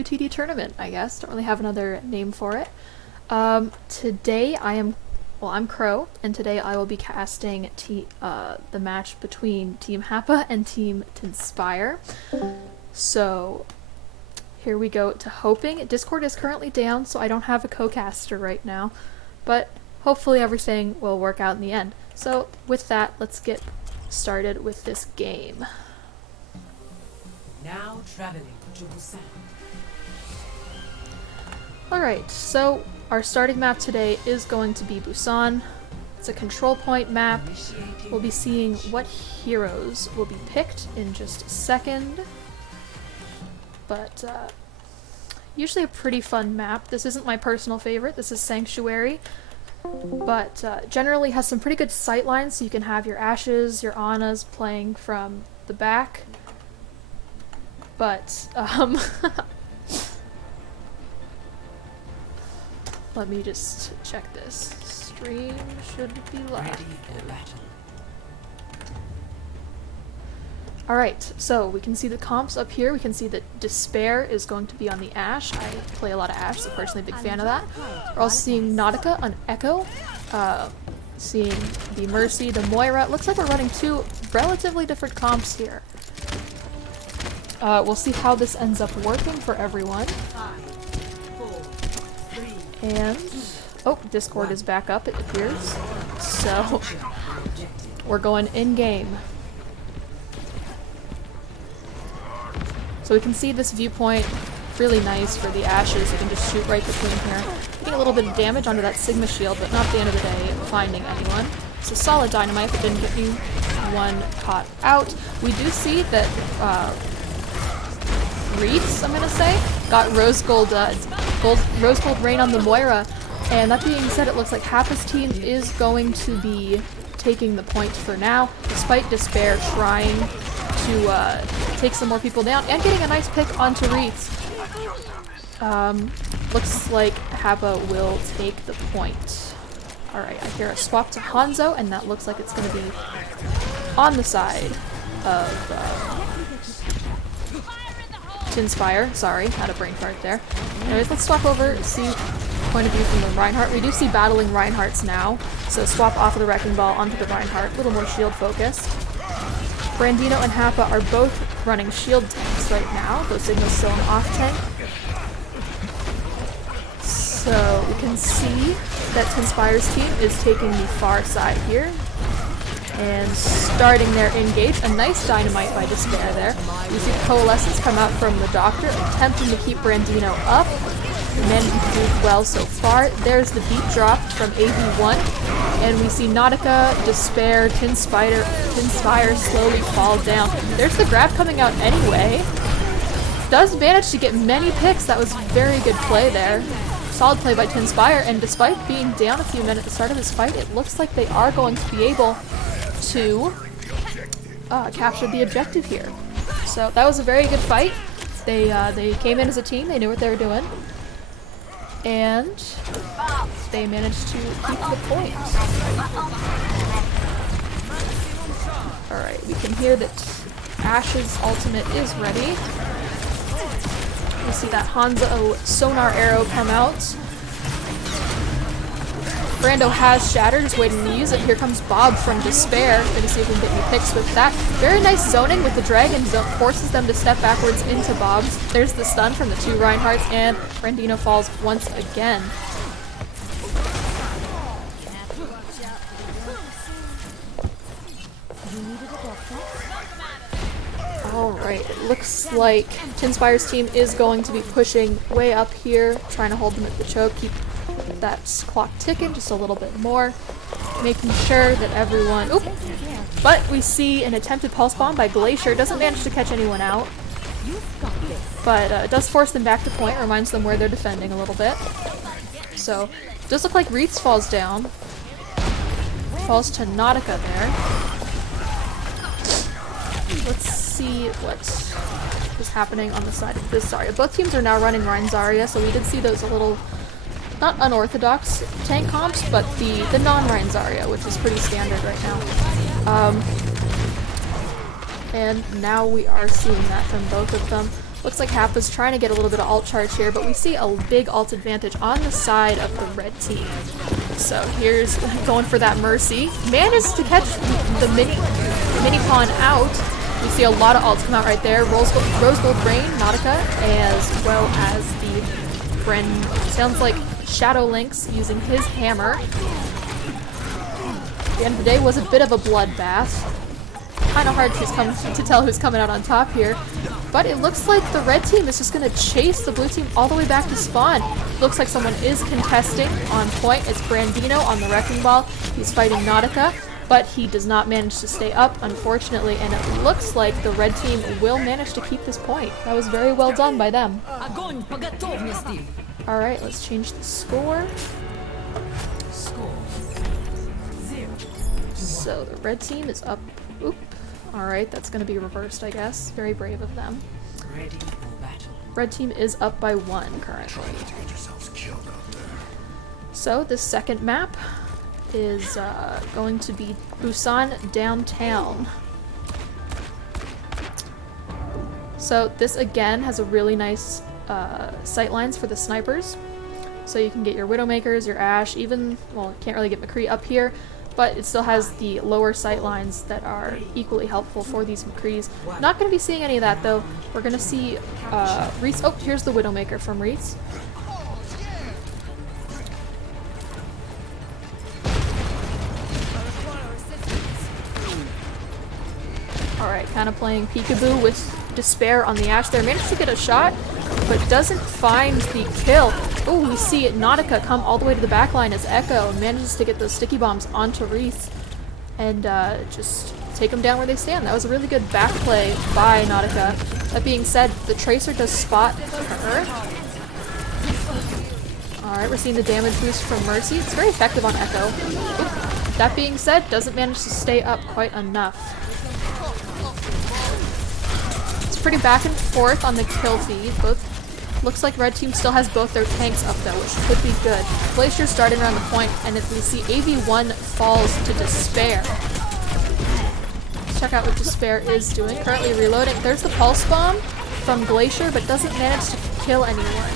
UTD tournament, I guess. Don't really have another name for it. Today I'm Crow, and today I will be casting the match between Team HAPPA and Team TINSPIRE. So here we go to hoping. Discord is currently down, so I don't have a co-caster right now, but hopefully everything will work out in the end. So with that, let's get started with this game. Now traveling to Busan. Alright, so our starting map today is going to be Busan. It's a control point map. We'll be seeing what heroes will be picked in just a second. But usually a pretty fun map. This isn't my personal favorite. This is Sanctuary. But generally has some pretty good sight lines, so you can have your Ashes, your Annas playing from the back. But let me just check this. Stream should be live. Alright, so we can see the comps up here. We can see that Despair is going to be on the Ashe. I play a lot of Ashe, so personally a big fan of that. We're also seeing Nautica on Echo. Seeing the Mercy, the Moira. Looks like we're running two relatively different comps here. We'll see how this ends up working for everyone. And oh, Discord is back up, it appears. So we're going in-game. So we can see this viewpoint, really nice for the Ashes. You can just shoot right between here. Getting a little bit of damage onto that Sigma shield, but not at the end of the day finding anyone. It's a solid dynamite, but didn't get anyone caught out. We do see that Reeds, I'm gonna say, got rose gold rain on the Moira. And that being said, it looks like HAPPA's team is going to be taking the point for now, despite Despair trying to take some more people down and getting a nice pick onto Reeds. Looks like HAPPA will take the point. Alright, I hear a swap to Hanzo, and that looks like it's going to be on the side of TINSPIRE. Sorry, had a brain fart there. Anyways, let's swap over, see point of view from the Reinhardt. We do see battling Reinhardts now, so swap off of the Wrecking Ball onto the Reinhardt, a little more shield focused. Brandino and HAPPA are both running shield tanks right now, though Sigma's still an off tank. So we can see that TINSPIRE's team is taking the far side here and starting their engage. A nice dynamite by Despair there. We see Coalescence come out from the Doctor, attempting to keep Brandino up. Managing to do well so far. There's the deep drop from AV1, and we see Nautica, Despair, TINSPIRE slowly fall down. There's the grab coming out anyway. Does manage to get many picks. That was very good play there. Solid play by TINSPIRE, and despite being down a few minutes at the start of this fight, it looks like they are going to be able to capture the objective here. So that was a very good fight. They came in as a team. They knew what they were doing. And they managed to keep the point. Alright, we can hear that Ashe's ultimate is ready. We see that Hanzo sonar arrow come out. Brando has Shatter, just waiting to use it. Here comes Bob from Despair. Gonna see if we can get any picks with that. Very nice zoning with the Dragon Zone. Forces them to step backwards into Bob's. There's the stun from the two Reinhardts, and Brandino falls once again. Alright, it looks like TINSPIRE's team is going to be pushing way up here, trying to hold them at the choke, keep that clock ticking just a little bit more, making sure that everyone... Oop! But we see an attempted pulse bomb by Glacier. Doesn't manage to catch anyone out, but it does force them back to point, reminds them where they're defending a little bit. So, it does look like Reeds falls down. Falls to Nautica there. Let's see what is happening on the side of this Zarya. Both teams are now running Rein Zarya, so we did see those a little, not unorthodox tank comps, but the non-Rein Zarya, which is pretty standard right now. And now we are seeing that from both of them. Looks like HAPPA's trying to get a little bit of ult charge here, but we see a big ult advantage on the side of the red team. So here's going for that Mercy. Managed to catch the mini pawn out. We see a lot of ults come out right there. Rose Gold Rain, Nautica, as well as the friend, sounds like Shadow Lynx using his hammer. At the end of the day was a bit of a bloodbath. Kind of hard to tell who's coming out on top here. But it looks like the red team is just going to chase the blue team all the way back to spawn. Looks like someone is contesting on point. It's Brandino on the Wrecking Ball. He's fighting Nautica, but he does not manage to stay up, unfortunately, and it looks like the red team will manage to keep this point. That was very well done by them. Alright, let's change the score. So the red team is up. Oop. Alright, that's going to be reversed, I guess. Very brave of them. Red team is up by 1 currently. So the second map is going to be Busan Downtown. So this again has a really nice sightlines for the snipers. So you can get your Widowmakers, your Ashe, even, well, can't really get McCree up here, but it still has the lower sight lines that are equally helpful for these McCrees. Not going to be seeing any of that though. We're going to see Reese. Oh, here's the Widowmaker from Reese. Alright, kind of playing peekaboo with Despair on the Ashe there. Managed to get a shot, but doesn't find the kill. Oh, we see Nautica come all the way to the back line as Echo manages to get those sticky bombs onto Reese and just take them down where they stand. That was a really good back play by Nautica. That being said, the Tracer does spot her. Alright, we're seeing the damage boost from Mercy. It's very effective on Echo. Oop. That being said, doesn't manage to stay up quite enough. Pretty back and forth on the kill feed. Both looks like red team still has both their tanks up though, which could be good. Glacier's starting around the point, and if we see AV1 falls to Despair. Let's check out what Despair is doing. Currently reloading. There's the pulse bomb from Glacier, but doesn't manage to kill anyone.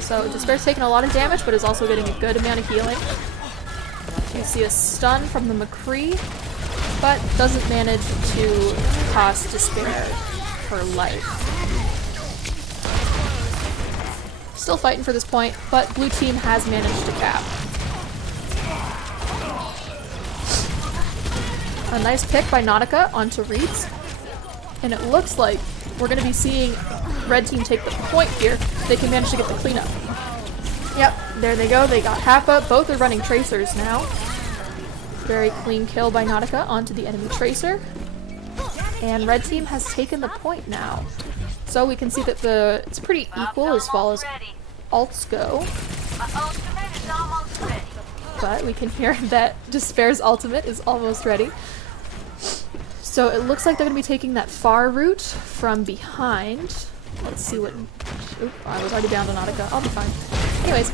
So Despair's taking a lot of damage, but is also getting a good amount of healing. You see a stun from the McCree, but doesn't manage to cost Despair her life. Still fighting for this point, but blue team has managed to cap. A nice pick by Nautica onto Reeds, and it looks like we're going to be seeing red team take the point here. They can manage to get the cleanup. Yep, there they go. They got HAPPA. Both are running Tracers now. Very clean kill by Nautica onto the enemy Tracer. And red team has taken the point now. So we can see that it's pretty equal as far as ults go. But we can hear that Despair's ultimate is almost ready. So it looks like they're going to be taking that far route from behind. Let's see what... Oop, I was already down to Nautica. I'll be fine. Anyways,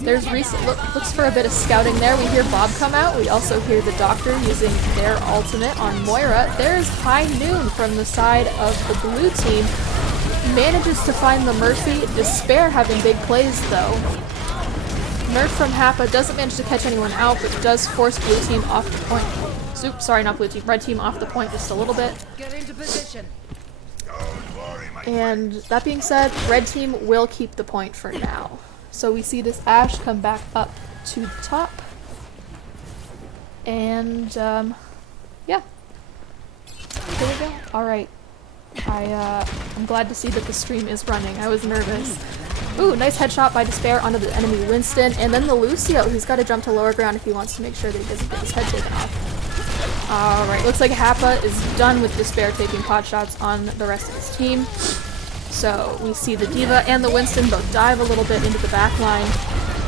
there's Reese. Looks for a bit of scouting there. We hear Bob come out. We also hear the Doctor using their ultimate on Moira. There's High Noon from the side of the blue team. Manages to find the Mercy. Despair having big plays though. Nerf from HAPPA doesn't manage to catch anyone out, but does force blue team off the point. Oops, sorry, not blue team. Red team off the point just a little bit. Get into position. And that being said, red team will keep the point for now. So we see this Ashe come back up to the top. And, yeah. There we go. Alright. I'm glad to see that the stream is running. I was nervous. Ooh, nice headshot by Despair onto the enemy Winston. And then the Lucio, he's got to jump to lower ground if he wants to make sure that he doesn't get his head taken off. Alright, looks like HAPPA is done with Despair taking pot shots on the rest of his team. So we see the D.Va and the Winston both dive a little bit into the back line.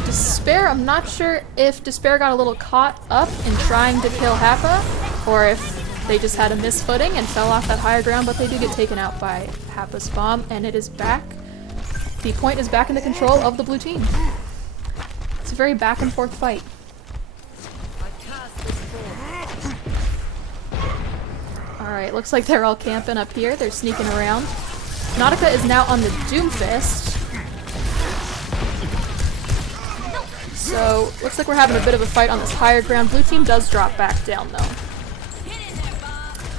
Despair, I'm not sure if Despair got a little caught up in trying to kill HAPPA, or if they just had a misfooting and fell off that higher ground, but they do get taken out by HAPPA's bomb, and it is back. The point is back in the control of the blue team. It's a very back and forth fight. Alright, looks like they're all camping up here. They're sneaking around. Nautica is now on the Doomfist. So, looks like we're having a bit of a fight on this higher ground. Blue team does drop back down though.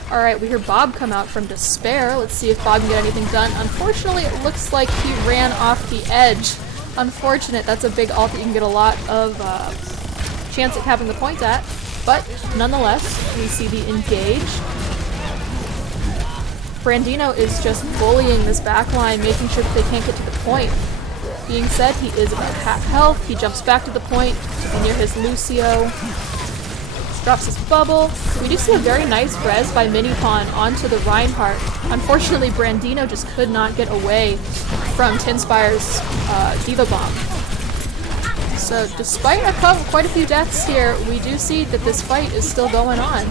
Alright, we hear Bob come out from Despair. Let's see if Bob can get anything done. Unfortunately, it looks like he ran off the edge. Unfortunate, that's a big ult that you can get a lot of chance at having the point at. But, nonetheless, we see the engage. Brandino is just bullying this backline, making sure that they can't get to the point. Being said, he is about half health. He jumps back to the point to be near his Lucio. Drops his bubble. We do see a very nice res by Minipawn onto the Reinhardt. Unfortunately, Brandino just could not get away from TINSPIRE's Diva Bomb. So despite quite a few deaths here, we do see that this fight is still going on.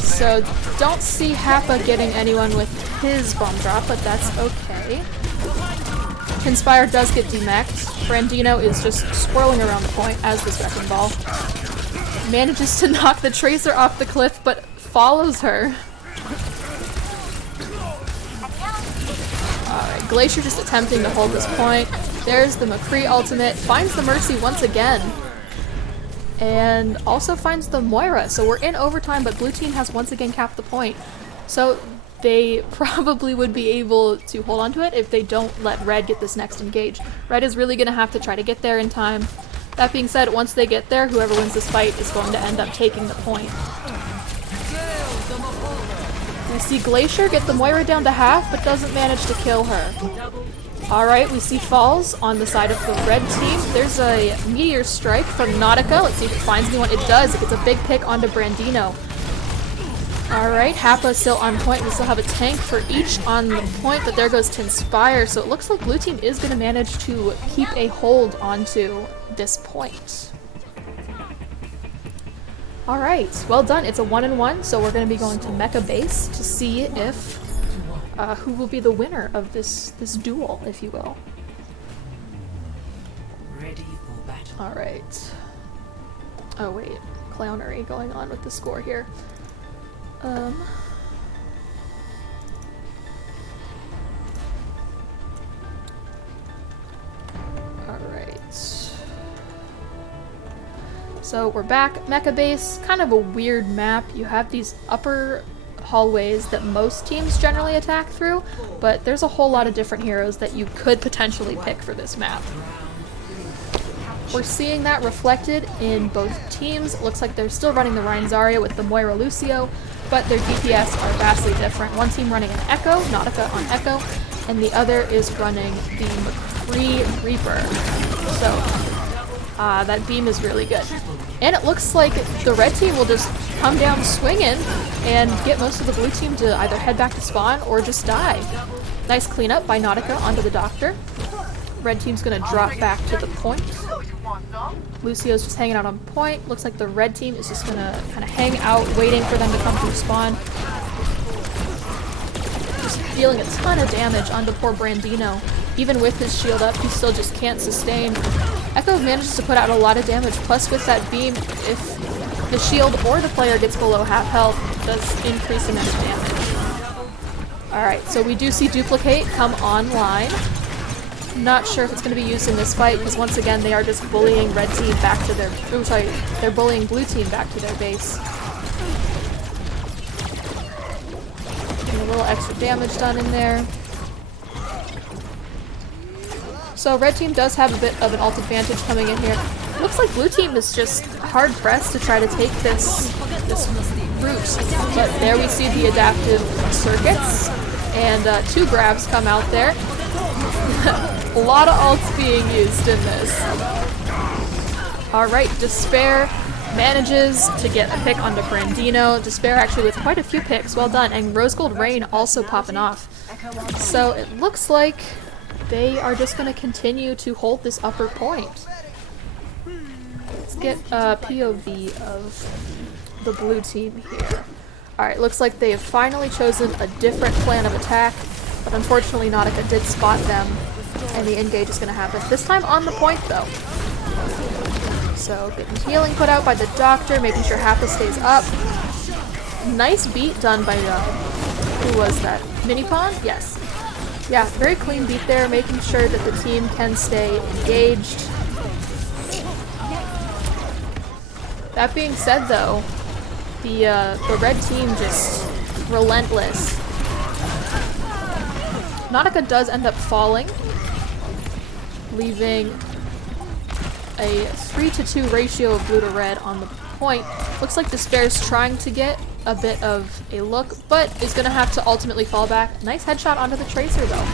So don't see HAPPA getting anyone with his bomb drop, but that's okay. TINSPIRE does get demeched. Brandino is just swirling around the point as this wrecking ball. Manages to knock the Tracer off the cliff, but follows her. Alright, Glacier just attempting to hold this point. There's the McCree ultimate. Finds the Mercy once again. And also finds the Moira. So we're in overtime, but blue team has once again capped the point. So they probably would be able to hold on to it if they don't let red get this next engage. Red is really going to have to try to get there in time. That being said, once they get there, whoever wins this fight is going to end up taking the point. We see Glacier get the Moira down to half, but doesn't manage to kill her. Alright, we see Falls on the side of the red team. There's a Meteor Strike from Nautica. Let's see if it finds anyone. It does. It gets a big pick onto Brandino. Alright, HAPPA still on point. We still have a tank for each on the point, but there goes TINSPIRE. So it looks like blue team is going to manage to keep a hold onto this point. Alright, well done. It's a 1-1, so we're going to be going to Mecha Base to see if who will be the winner of this duel, if you will. Ready for battle. Alright. Oh wait, clownery going on with the score here. Alright. So we're back. Mecha Base, kind of a weird map. You have these upper hallways that most teams generally attack through, but there's a whole lot of different heroes that you could potentially pick for this map. We're seeing that reflected in both teams. It looks like they're still running the Rein Zarya with the Moira Lucio, but their DPS are vastly different. One team running an Echo, Nautica on Echo, and the other is running the McCree Reaper. So, that beam is really good. And it looks like the red team will just come down swinging and get most of the blue team to either head back to spawn or just die. Nice cleanup by Nautica onto the Doctor. Red team's gonna drop back to the point. Lucio's just hanging out on point. Looks like the red team is just gonna kind of hang out, waiting for them to come through spawn. Just dealing a ton of damage onto poor Brandino. Even with his shield up, he still just can't sustain. Echo manages to put out a lot of damage, plus with that beam, if the shield or the player gets below half health, it does increase immense damage. Alright, so we do see Duplicate come online. Not sure if it's going to be used in this fight, because once again they are just bullying red team back to their... Oh, sorry, they're bullying blue team back to their base. Getting a little extra damage done in there. So red team does have a bit of an ult advantage coming in here. Looks like blue team is just hard pressed to try to take this route. But there we see the adaptive circuits, and 2 grabs come out there. A lot of ults being used in this. Alright, Despair manages to get a pick onto Brandino. Despair actually with quite a few picks, well done. And Rose Gold Rain also popping off. So it looks like they are just going to continue to hold this upper point. Let's get a POV of the blue team here. Alright, looks like they have finally chosen a different plan of attack, but unfortunately Nautica did spot them, and the engage is going to happen. This time on the point though. So getting healing put out by the Doctor, making sure HAPPA stays up. Nice beat done by, who was that? Minipawn? Yes. Yeah, very clean beat there, making sure that the team can stay engaged. That being said though, the red team just relentless. Nautica does end up falling, leaving a 3-2 ratio of blue to red on the point. Looks like TINSPIRE's trying to get a bit of a look, but is gonna have to ultimately fall back. Nice headshot onto the Tracer though.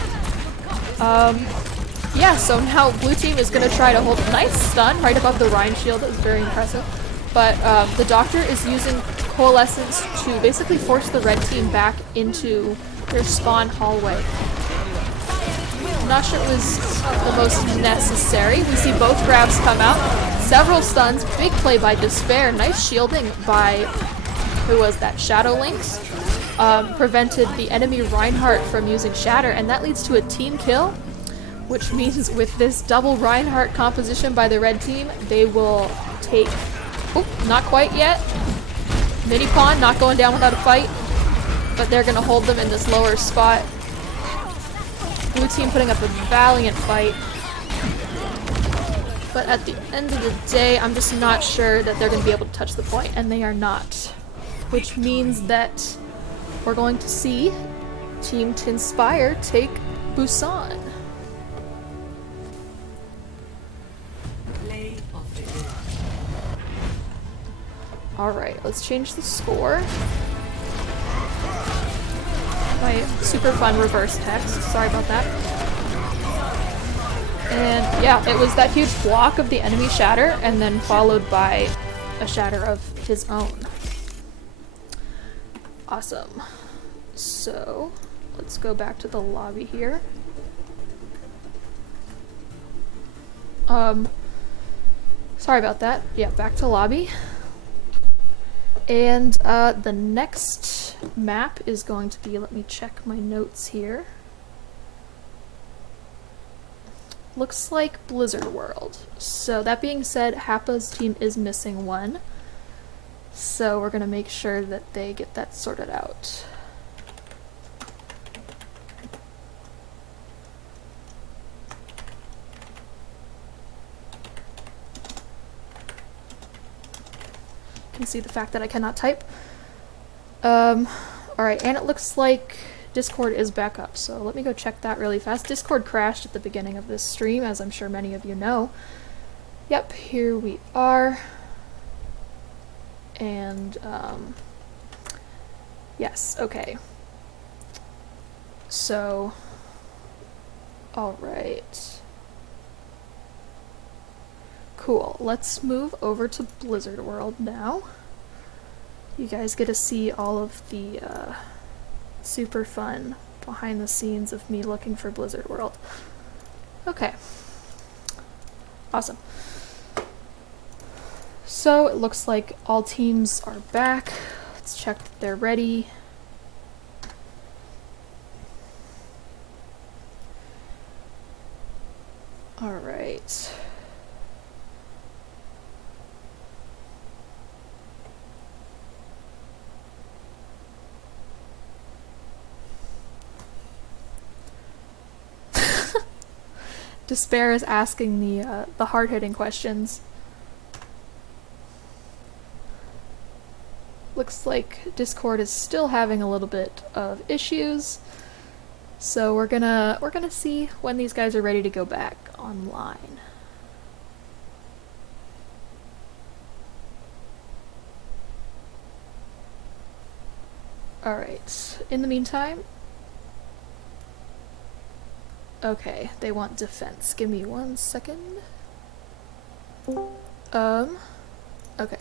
Yeah, so now blue team is gonna try to hold a nice stun right above the Rhine shield. That was very impressive. But the Doctor is using Coalescence to basically force the red team back into their spawn hallway. I'm not sure it was the most necessary. We see both grabs come out. Several stuns. Big play by TINSPIRE. Nice shielding by, who was that? Shadow Lynx. Prevented the enemy Reinhardt from using Shatter, and that leads to a team kill, which means with this double Reinhardt composition by the red team, they will take... Oh, not quite yet. Mini Pawn not going down without a fight, but they're going to hold them in this lower spot. Blue team putting up a valiant fight. But at the end of the day, I'm just not sure that they're going to be able to touch the point, and they are not. Which means that we're going to see Team TINSPIRE take Busan. Play of the game. Alright, let's change the score. My super fun reverse text, sorry about that. And yeah, it was that huge block of the enemy Shatter, and then followed by a Shatter of his own. Awesome. So, let's go back to the lobby here. Sorry about that. Yeah, back to lobby. And the next map is going to be, let me check my notes here. Looks like Blizzard World. So that being said, HAPPA's team is missing one. So we're gonna make sure that they get that sorted out. You can see the fact that I cannot type. Alright, and it looks like Discord is back up, so let me go check that really fast. Discord crashed at the beginning of this stream, as I'm sure many of you know. Yep, here we are. And, yes, okay. So, alright. Cool, let's move over to Blizzard World now. You guys get to see all of the, super fun behind the scenes of me looking for Blizzard World. Okay. Awesome. So it looks like all teams are back. Let's check that they're ready. All right. TINSPIRE is asking the hard-hitting questions. Looks like Discord is still having a little bit of issues, so we're gonna see when these guys are ready to go back online. All right. In the meantime. Okay, they want defense. Give me 1 second. Okay.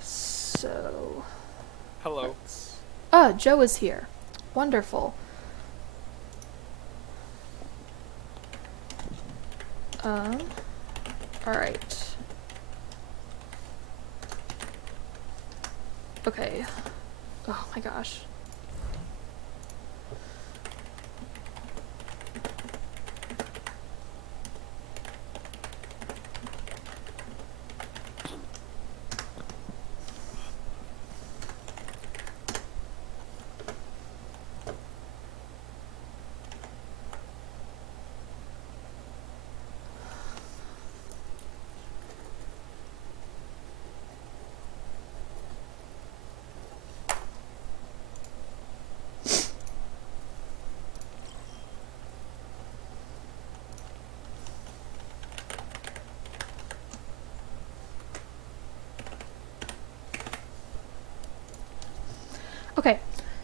So... Hello. Ah, Joe is here. Wonderful. Alright. Okay. Oh my gosh.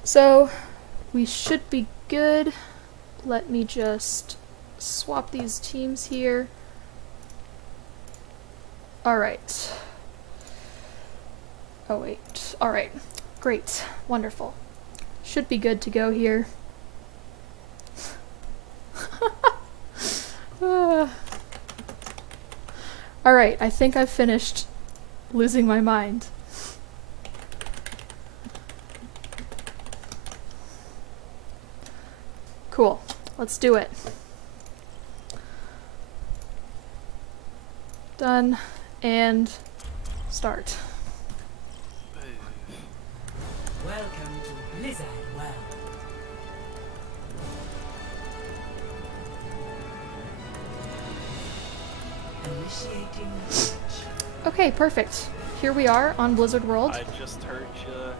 So we should be good. Let me just swap these teams here. Alright. Oh wait. Alright. Great. Wonderful. Should be good to go here. Alright, I think I've finished losing my mind. Cool. Let's do it. Done. And start. Welcome to Blizzard World. Initiating launch. Okay, perfect. Here we are on Blizzard World. I just heard you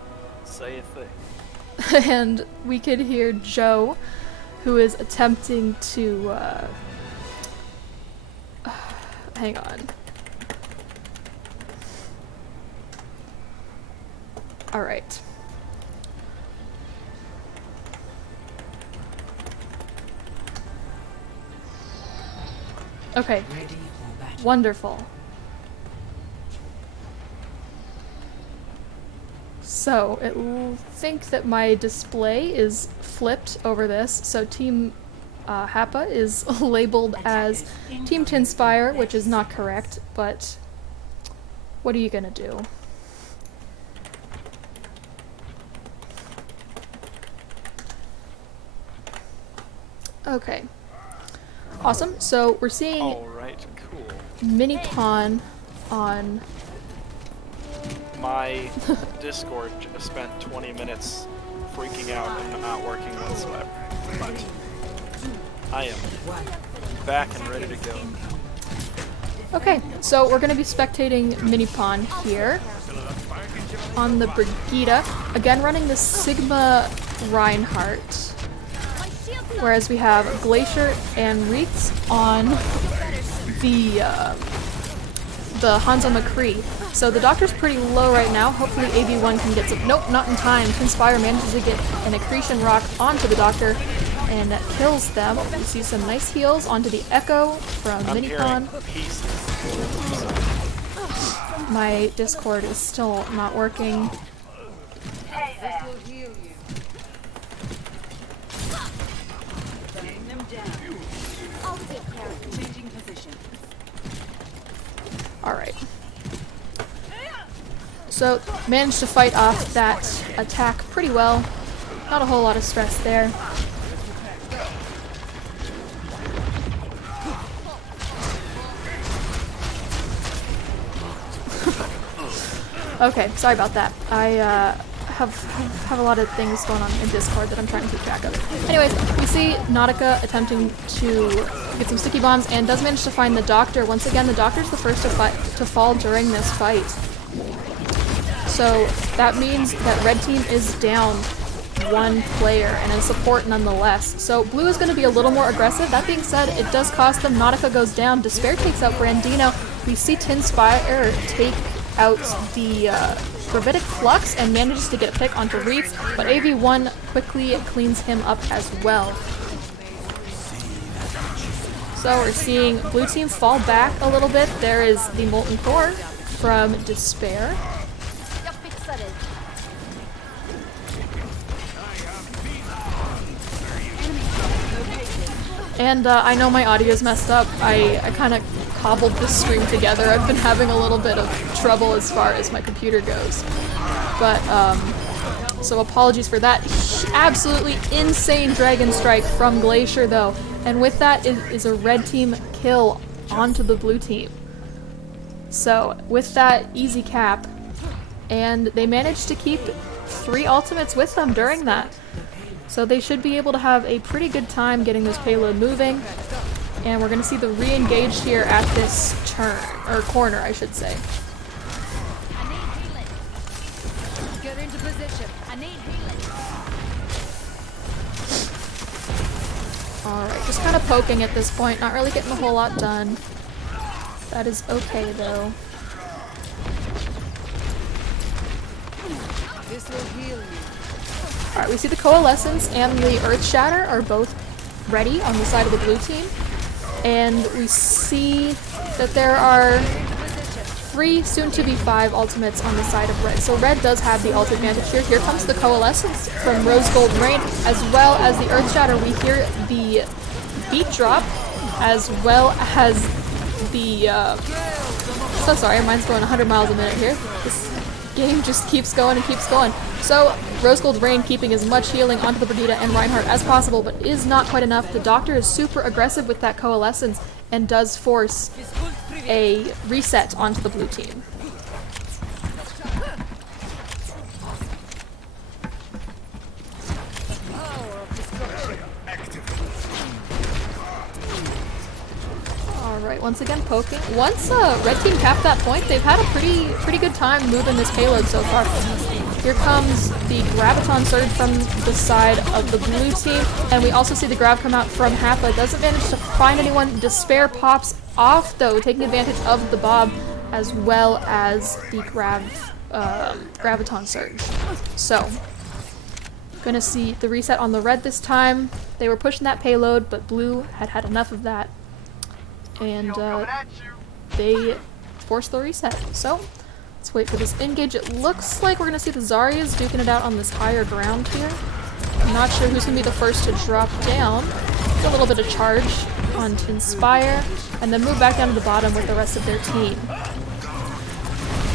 say a thing. And we could hear Joe, who is attempting to, hang on. Alright. Okay, Ready for battle. wonderful. So, think that my display is flipped over this, so Team HAPPA is labeled as Team TINSPIRE, which is not correct, but what are you gonna do? Okay. Awesome, so we're seeing Alright, cool. Mini Pawn on... My Discord just spent 20 minutes freaking out and not working whatsoever. But I am back and ready to go. Okay, so we're going to be spectating Mini Pawn here on the Brigida. Again, running the Sigma Reinhardt. Whereas we have Glacier and Reitz on the Hanzo McCree. So the Doctor's pretty low right now. Hopefully AB1 can get some... Nope, not in time. TINSPIRE manages to get an Accretion Rock onto the Doctor, and that kills them. We see some nice heals onto the Echo from Mini Pawn. My Discord is still not working. Alright. So, managed to fight off that attack pretty well. Not a whole lot of stress there. Okay, sorry about that. I have a lot of things going on in Discord that I'm trying to keep track of. Anyways, we see Nautica attempting to get some sticky bombs and does manage to find the Doctor. Once again, the Doctor's the first to fall during this fight. So that means that red team is down one player and in support nonetheless. So blue is going to be a little more aggressive. That being said, it does cost them. Nautica goes down. Despair takes out Brandino. We see TINSPIRE take out the Gravitic Flux and manages to get a pick onto Reitz, but AV1 quickly cleans him up as well. So we're seeing blue team fall back a little bit. There is the Molten Core from Despair. And I know my audio's messed up. I kind of cobbled this stream together. I've been having a little bit of trouble as far as my computer goes. But, so apologies for that. Absolutely insane Dragon Strike from Glacier, though. And with that is a red team kill onto the blue team. So, with that, easy cap. And they managed to keep 3 ultimates with them during that. So they should be able to have a pretty good time getting this payload moving. And we're going to see the re-engage here at this turn, or corner, I should say. I need healing. Get into position. I need healing. Alright, just kind of poking at this point, not really getting a whole lot done. That is okay, though. This will heal you. Alright, we see the Coalescence and the Earth Shatter are both ready on the side of the blue team. And we see that there are 3, soon to be 5 ultimates on the side of red. So red does have the ult advantage here. Here comes the Coalescence from Rose Gold Rain, as well as the Earth Shatter. We hear the beat drop, as well as the, so sorry, mine's going 100 miles a minute here. This game just keeps going and keeps going. So Rose Gold Rain keeping as much healing onto the Brigitte and Reinhardt as possible, but is not quite enough. The Doctor is super aggressive with that Coalescence and does force a reset onto the blue team. Alright, once again poking. Once red team capped that point, they've had a pretty good time moving this payload so far. Here comes the Graviton Surge from the side of the blue team, and we also see the grab come out from HAPPA. Doesn't manage to find anyone. Despair pops off though, taking advantage of the Bob as well as the Graviton Surge. So, gonna see the reset on the red this time. They were pushing that payload, but blue had had enough of that. And they forced the reset. So, let's wait for this engage. It looks like we're gonna see the Zaryas duking it out on this higher ground here. I'm not sure who's gonna be the first to drop down. A little bit of charge on TINSPIRE, and then move back down to the bottom with the rest of their team.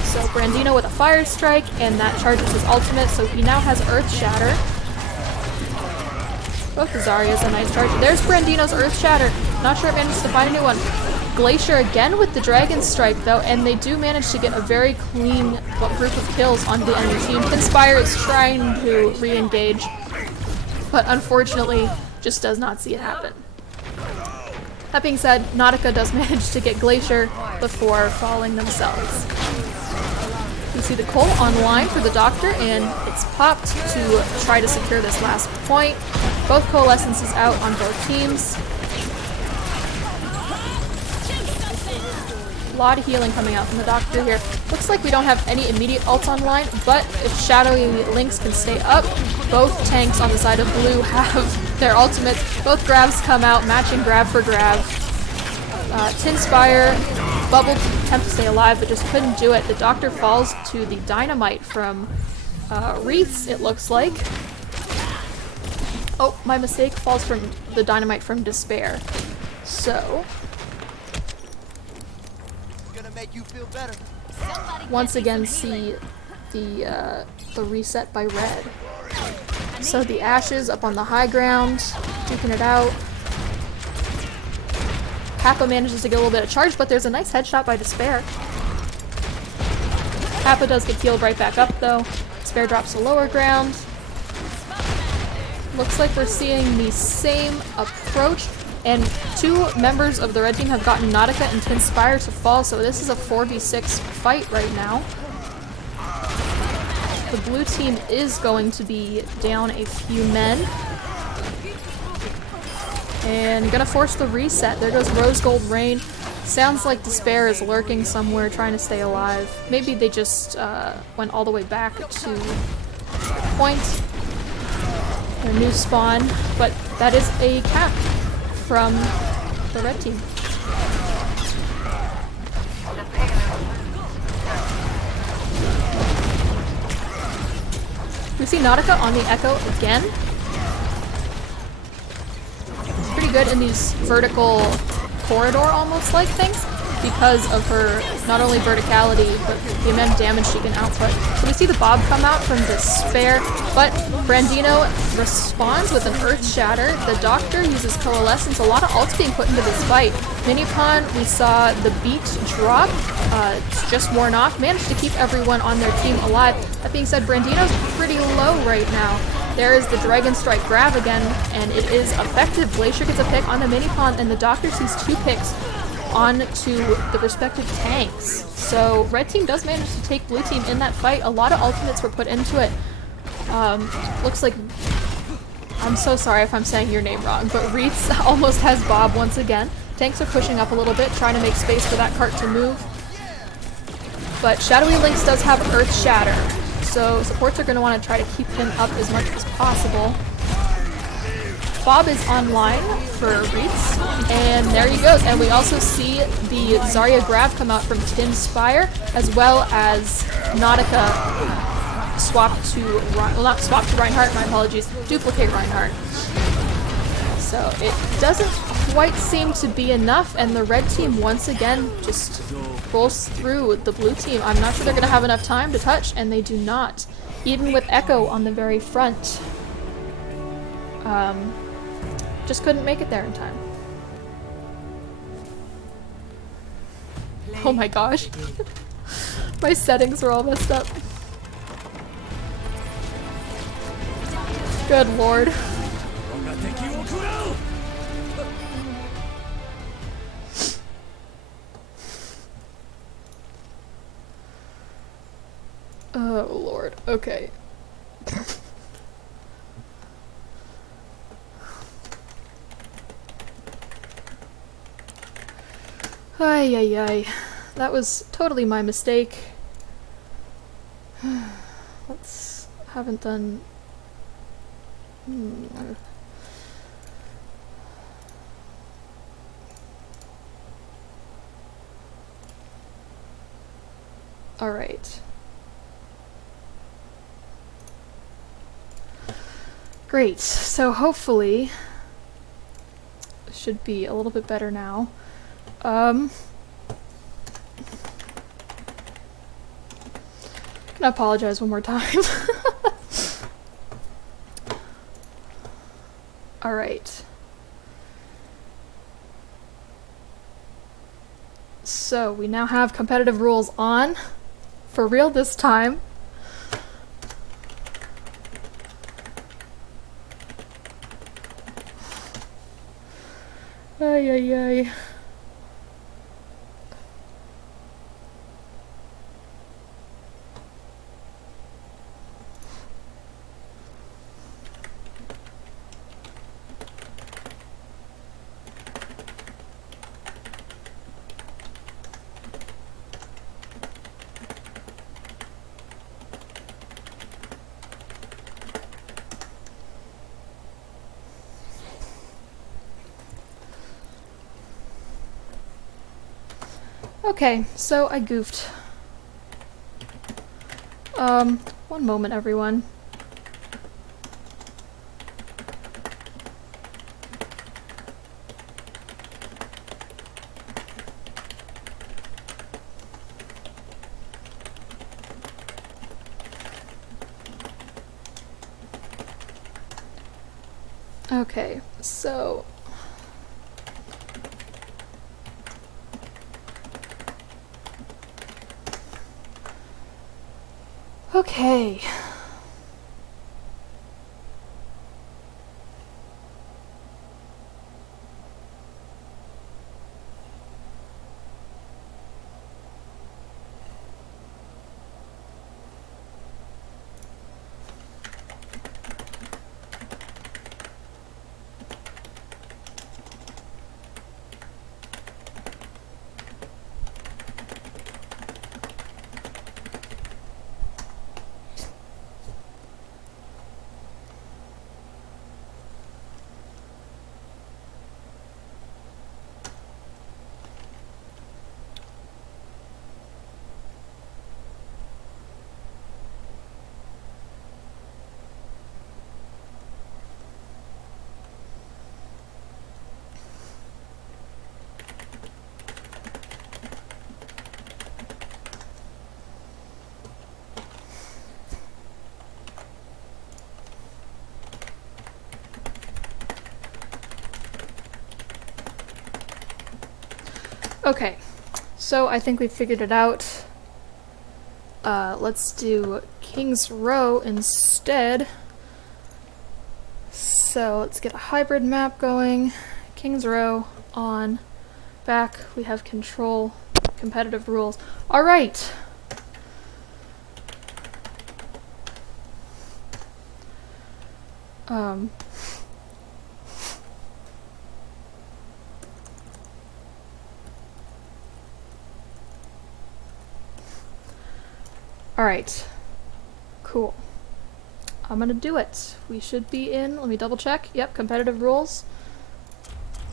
So Brandino with a Fire Strike, and that charges his ultimate, so he now has Earth Shatter. Both the Zaryas a nice charge. There's Brandino's Earth Shatter. Not sure it manages to find a new one. Glacier again with the Dragon Strike though, and they do manage to get a very clean group of kills onto the enemy team. TINSPIRE is trying to re-engage, but unfortunately just does not see it happen. That being said, Nautica does manage to get Glacier before falling themselves. You see the Cole online for the Doctor, and it's popped to try to secure this last point. Both Coalescences out on both teams. A lot of healing coming out from the Doctor here. Looks like we don't have any immediate ults online, but if Shadowy Lynx can stay up, both tanks on the side of blue have their ultimates. Both grabs come out, matching grab for grab. TINSPIRE bubbled to attempt to stay alive, but just couldn't do it. The Doctor falls to the dynamite from Wreaths, it looks like. Oh, my mistake, falls from the dynamite from Despair. So, make you feel better. once again see the reset by red. So the Ashes up on the high ground, duking it out. HAPPA manages to get a little bit of charge, but there's a nice headshot by Despair. HAPPA does get healed right back up though. Despair drops to lower ground. Looks like we're seeing the same approach, and 2 members of the red team have gotten Nautica and TINSPIRE to fall, so this is a 4v6 fight right now. The blue team is going to be down a few men. And gonna force the reset. There goes Rose Gold Rain. Sounds like Despair is lurking somewhere trying to stay alive. Maybe they just went all the way back to point. Their new spawn, but that is a cap from the red team. We see Nautica on the Echo again. Pretty good in these vertical corridor almost like things because of her not only verticality but the amount of damage she can output. So we see the Bob come out from Despair, but Brandino responds with an Earth Shatter. The Doctor uses Coalescence. A lot of ults being put into this fight. Minipon, we saw the beat drop. It's just worn off. Managed to keep everyone on their team alive. That being said, Brandino's pretty low right now. There is the Dragon Strike grab again, and it is effective. Glacier gets a pick on the Minipon, and the Doctor sees 2 picks onto the respective tanks. So red team does manage to take blue team in that fight. A lot of ultimates were put into it. Looks like, I'm so sorry if I'm saying your name wrong, but Wreaths almost has Bob once again. Tanks are pushing up a little bit, trying to make space for that cart to move. But Shadowy Lynx does have Earth Shatter. So supports are going to want to try to keep him up as much as possible. Bob is online for Reeds, and there he goes. And we also see the Zarya grab come out from TINSPIRE, as well as Nautica swap to, well, not swap to Reinhardt, my apologies, duplicate Reinhardt. So it doesn't quite seem to be enough, and the red team once again just rolls through the blue team. I'm not sure they're going to have enough time to touch, and they do not. Even with Echo on the very front. Just couldn't make it there in time. Oh my gosh. My settings are all messed up. Good lord. Oh lord, okay. Ay ay ay. That was totally my mistake. Let's haven't done all right. Great. So hopefully it should be a little bit better now. Gonna apologize one more time. All right. So we now have competitive rules on, for real this time. Ay ay ay. Okay, so I goofed. One moment, everyone. Okay, so okay. Okay, so I think we figured it out. Let's do King's Row instead. So let's get a hybrid map going. King's Row on. Back, we have control, competitive rules. All right. All right. Cool. I'm gonna do it. We should be in, let me double check. Yep, competitive rules.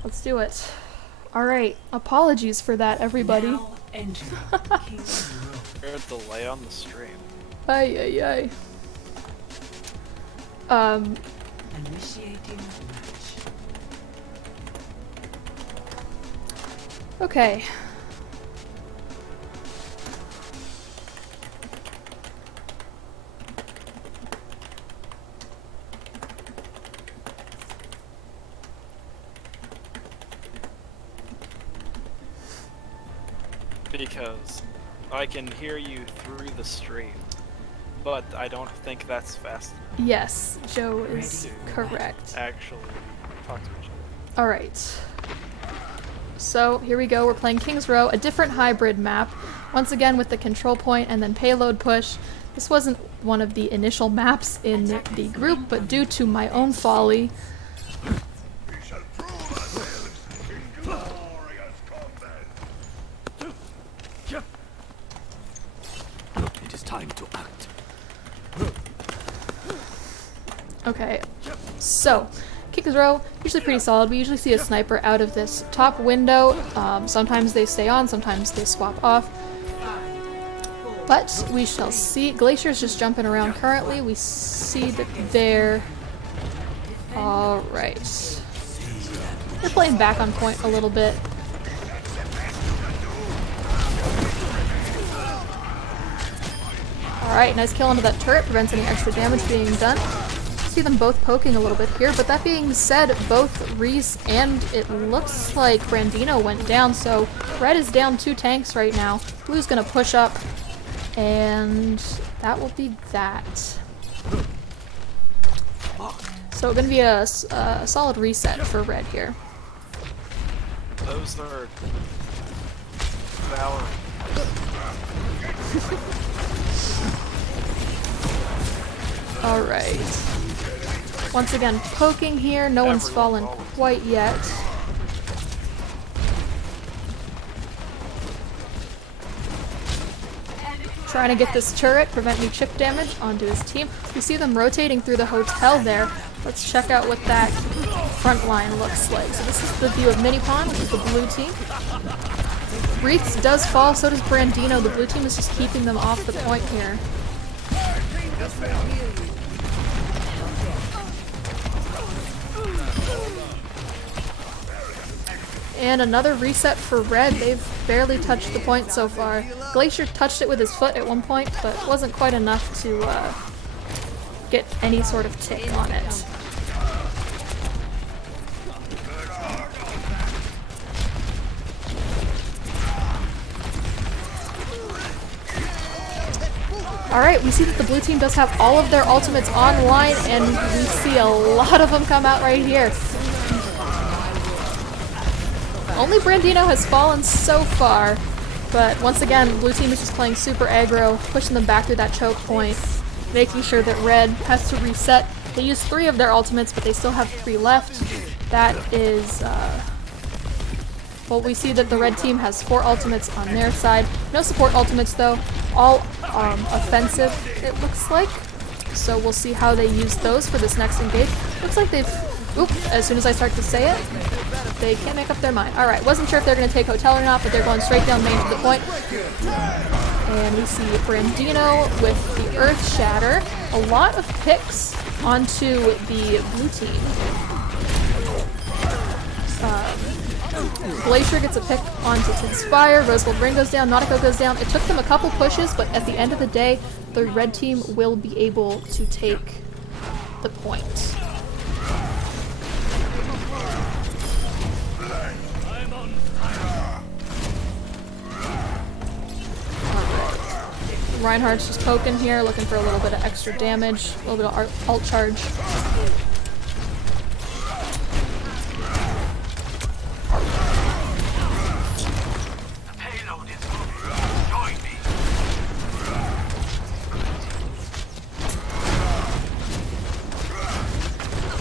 Let's do it. Alright, apologies for that, everybody. Now entering King's Row. There's a delay on the stream. Ay, ay, ay. Initiating match. Okay. Because I can hear you through the stream, but I don't think that's fast enough Yes, Joe is Ready. correct. to actually talk to each other. Alright. So, here we go. We're playing King's Row, a different hybrid map. Once again with the control point and then payload push. This wasn't one of the initial maps in the group, but due to my own folly, It is time to act. okay. So, King's Row, usually pretty solid. We usually see a sniper out of this top window. Sometimes they stay on, sometimes they swap off. But we shall see. Glacier's just jumping around currently. We see that they're... Alright. They're playing back on point a little bit. Alright, nice kill onto that turret. Prevents any extra damage being done. See them both poking a little bit here, but that being said, both Reese and it looks like Brandino went down, so red is down 2 tanks right now. Blue's gonna push up, and that will be that. So gonna be a solid reset for red here. Those are Valor. Alright. Once again, poking here. No one's fallen quite yet. Trying to get this turret, prevent any chip damage onto his team. We see them rotating through the hotel there. Let's check out what that front line looks like. So this is the view of Minipon, which is the blue team. Reese does fall, so does Brandino. The blue team is just keeping them off the point here. And another reset for red. They've barely touched the point so far. Glacier touched it with his foot at one point, but wasn't quite enough to get any sort of tick on it. Alright, we see that the blue team does have all of their ultimates online, and we see a lot of them come out right here. Only Brandino has fallen so far, but once again, blue team is just playing super aggro, pushing them back through that choke point, making sure that red has to reset. They use 3 of their ultimates, but they still have 3 left. That is, well, we see that the red team has 4 ultimates on their side. No support ultimates though, all offensive it looks like. So we'll see how they use those for this next engage. Looks like they've, oop, as soon as I start to say it, they can't make up their mind. Alright, wasn't sure if they're going to take hotel or not, but they're going straight down main to the point. And we see Brandino with the Earth Shatter. A lot of picks onto the blue team. Glacier gets a pick onto TINSPIRE, Rosegold Ring goes down, Nautico goes down. It took them a couple pushes, but at the end of the day, the red team will be able to take the point. Reinhardt's just poking here, looking for a little bit of extra damage, a little bit of ult charge.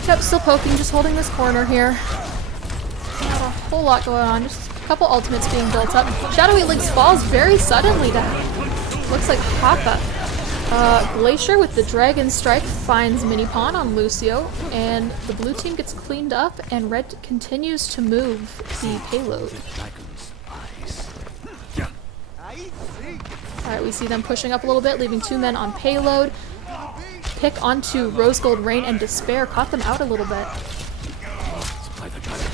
Yep, still poking, just holding this corner here. Not a whole lot going on, just a couple ultimates being built up. Shadowy Lynx falls very suddenly down. Looks like HAPPA. Glacier with the Dragon Strike finds Mini Pawn on Lucio, and the blue team gets cleaned up, and red continues to move the payload. Dragon's eyes. Alright, we see them pushing up a little bit, leaving 2 men on payload. Pick onto Rose Gold Rain, and Despair caught them out a little bit. Supply the dragon.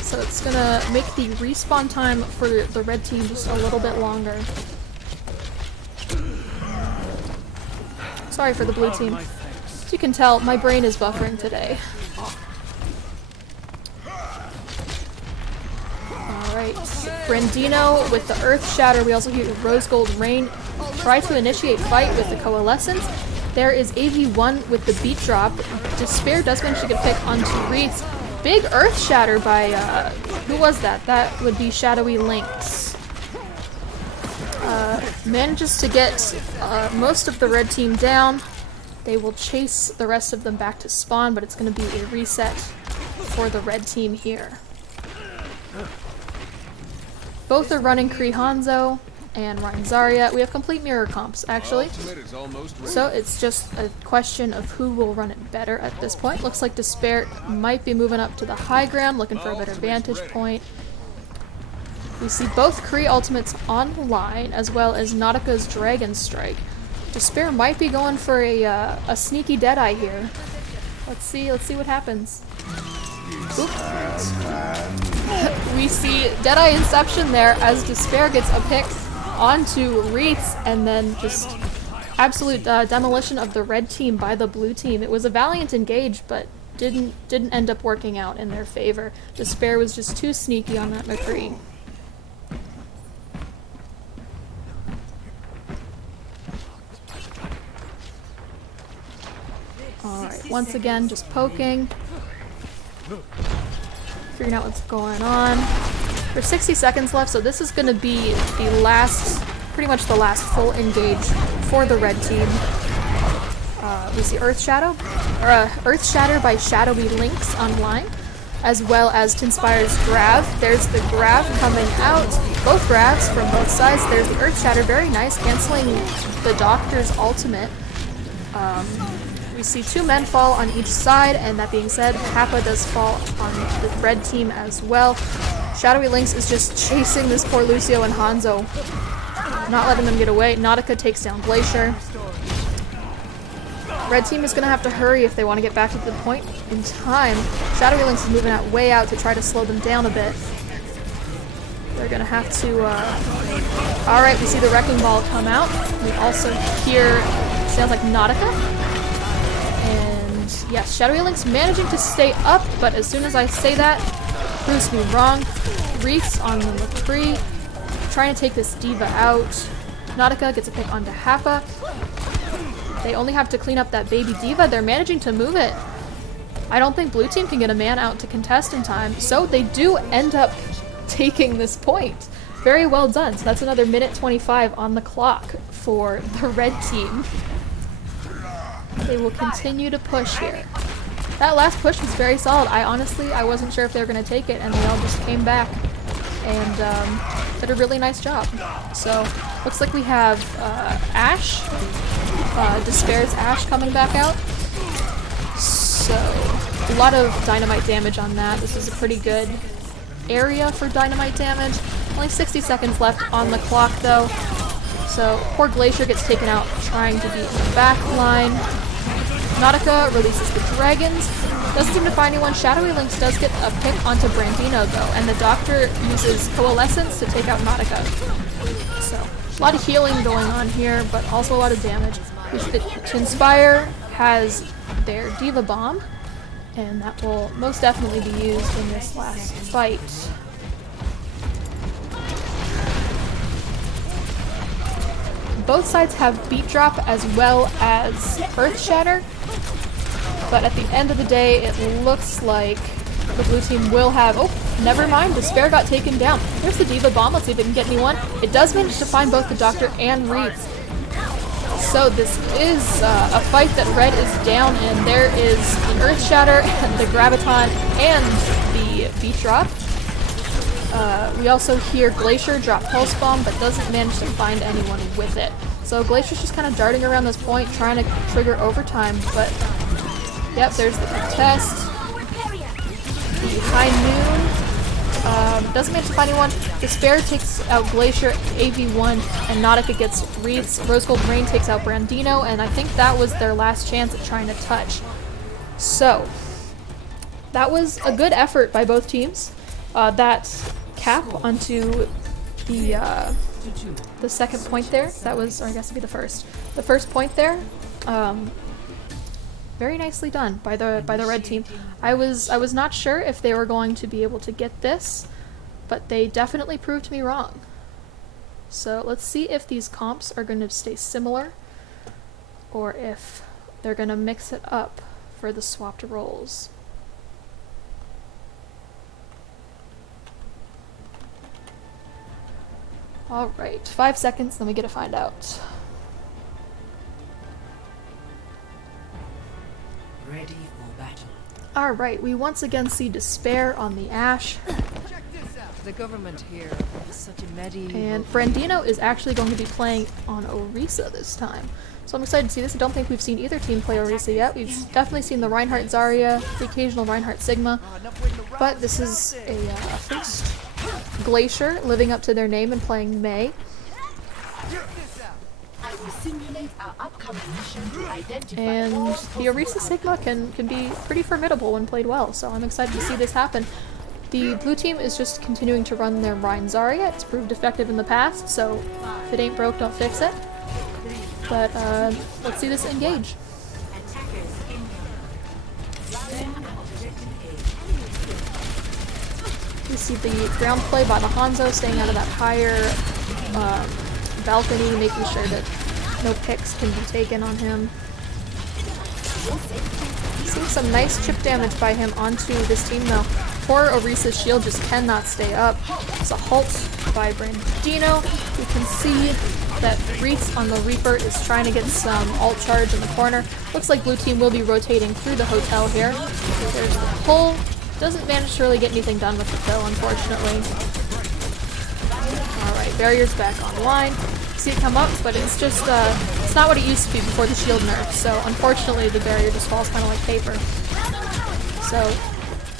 So it's gonna make the respawn time for the red team just a little bit longer. Sorry for the blue team. As you can tell, my brain is buffering today. Alright, Brandino with the Earth Shatter. We also hear Rose Gold Rain try to initiate fight with the Coalescence. There is AV1 with the Beat Drop. Despair does manage to get picked onto Reeds. Big Earth Shatter by, who was that? That would be Shadowy Lynx. Manages to get most of the red team down. They will chase the rest of them back to spawn, but it's going to be a reset for the red team here. Both are running Kree Hanzo and Ryan Zarya. We have complete mirror comps, actually. So it's just a question of who will run it better at this point. Looks like Despair might be moving up to the high ground, looking for a better vantage point. We see both Kree ultimates online, as well as Nautica's Dragon Strike. Despair might be going for a sneaky Deadeye here. Let's see what happens. Oop. We see Deadeye Inception there as Despair gets a pick onto Reeds, and then just absolute demolition of the red team by the blue team. It was a valiant engage, but didn't end up working out in their favor. Despair was just too sneaky on that McCree. Alright, once again, just poking. Figuring out what's going on. There's 60 seconds left, so this is going to be the last, pretty much the last full engage for the red team. We see Earth Shatter by Shadowy Lynx online, as well as TINSPIRE's Grav. There's the Grav coming out, both Gravs from both sides. There's the Earth Shatter, very nice, canceling the Doctor's ultimate. We see 2 men fall on each side, and that being said, HAPPA does fall on the red team as well. Shadowy Lynx is just chasing this poor Lucio and Hanzo, not letting them get away. Nautica takes down Glacier. Red team is going to have to hurry if they want to get back to the point in time. Shadowy Lynx is moving out way out to try to slow them down a bit. They're going to have to... Alright, we see the Wrecking Ball come out. We also hear, sounds like Nautica. And yes, Shadowy Lynx managing to stay up, but as soon as I say that, proves me wrong. Reefs on the McCree, trying to take this Diva out. Nautica gets a pick onto HAPPA. They only have to clean up that baby Diva. They're managing to move it. I don't think blue team can get a man out to contest in time, so they do end up taking this point. Very well done. So that's another minute 25 on the clock for the red team. They will continue to push here. That last push was very solid. I wasn't sure if they were going to take it, and they all just came back and did a really nice job. So, looks like we have Ash, Despair's Ash coming back out. So, a lot of dynamite damage on that. This is a pretty good area for dynamite damage. Only 60 seconds left on the clock though. So, poor Glacier gets taken out trying to beat the back line. Nautica releases the dragons. Doesn't seem to find anyone. Shadowy Lynx does get a pick onto Brandino though, and the Doctor uses Coalescence to take out Nautica. So, a lot of healing going on here, but also a lot of damage. TINSPIRE has their Diva Bomb, and that will most definitely be used in this last fight. Both sides have Beat Drop as well as Earth Shatter, but at the end of the day, it looks like the blue team will have... Oh, never mind, Despair got taken down. There's the Diva Bomb, let's see if it can get anyone. It does manage to find both the Doctor and Reeds. So this is a fight that red is down, and there is the Earth Shatter, the Graviton, and the Beat Drop. We also hear Glacier drop Pulse Bomb, but doesn't manage to find anyone with it. So Glacier's just kind of darting around this point, trying to trigger overtime, but yep, there's the contest. The high noon doesn't manage to find anyone. Despair takes out Glacier, AV1, and Nautica gets Reeds. Rose Gold Rain takes out Brandino, and I think that was their last chance at trying to touch. So, that was a good effort by both teams. That cap onto the second point there, that was, or I guess it'd be the first. The first point there, very nicely done by the red team. I was not sure if they were going to be able to get this, but they definitely proved me wrong. So let's see if these comps are going to stay similar, or if they're going to mix it up for the swapped roles. Alright, 5 seconds, then we get to find out. Ready for battle. Alright, we once again see Despair on the Ashe, The government here is such a medieval. and Brandino is actually going to be playing on Orisa this time. So I'm excited to see this. I don't think we've seen either team play Orisa yet. We've definitely seen the Reinhardt Zarya, the occasional Reinhardt Sigma, but this is a first. Glacier living up to their name and playing Mei. And the Orisa Sigma can be pretty formidable when played well, so I'm excited to see this happen. The blue team is just continuing to run their Rein Zarya. It's proved effective in the past, so if it ain't broke, don't fix it. But let's see this engage. You see the ground play by the Hanzo, staying out of that higher balcony, making sure that no picks can be taken on him. Seeing some nice chip damage by him onto this team though. Poor Orisa's shield just cannot stay up. It's a halt by Brandino. You can see that Reese on the Reaper is trying to get some ult charge in the corner. Looks like blue team will be rotating through the hotel here. There's the pull. Doesn't manage to really get anything done with the kill, unfortunately. Alright, barrier's back online. See it come up, but it's just, it's not what it used to be before the shield nerf, so unfortunately the barrier just falls kind of like paper. So,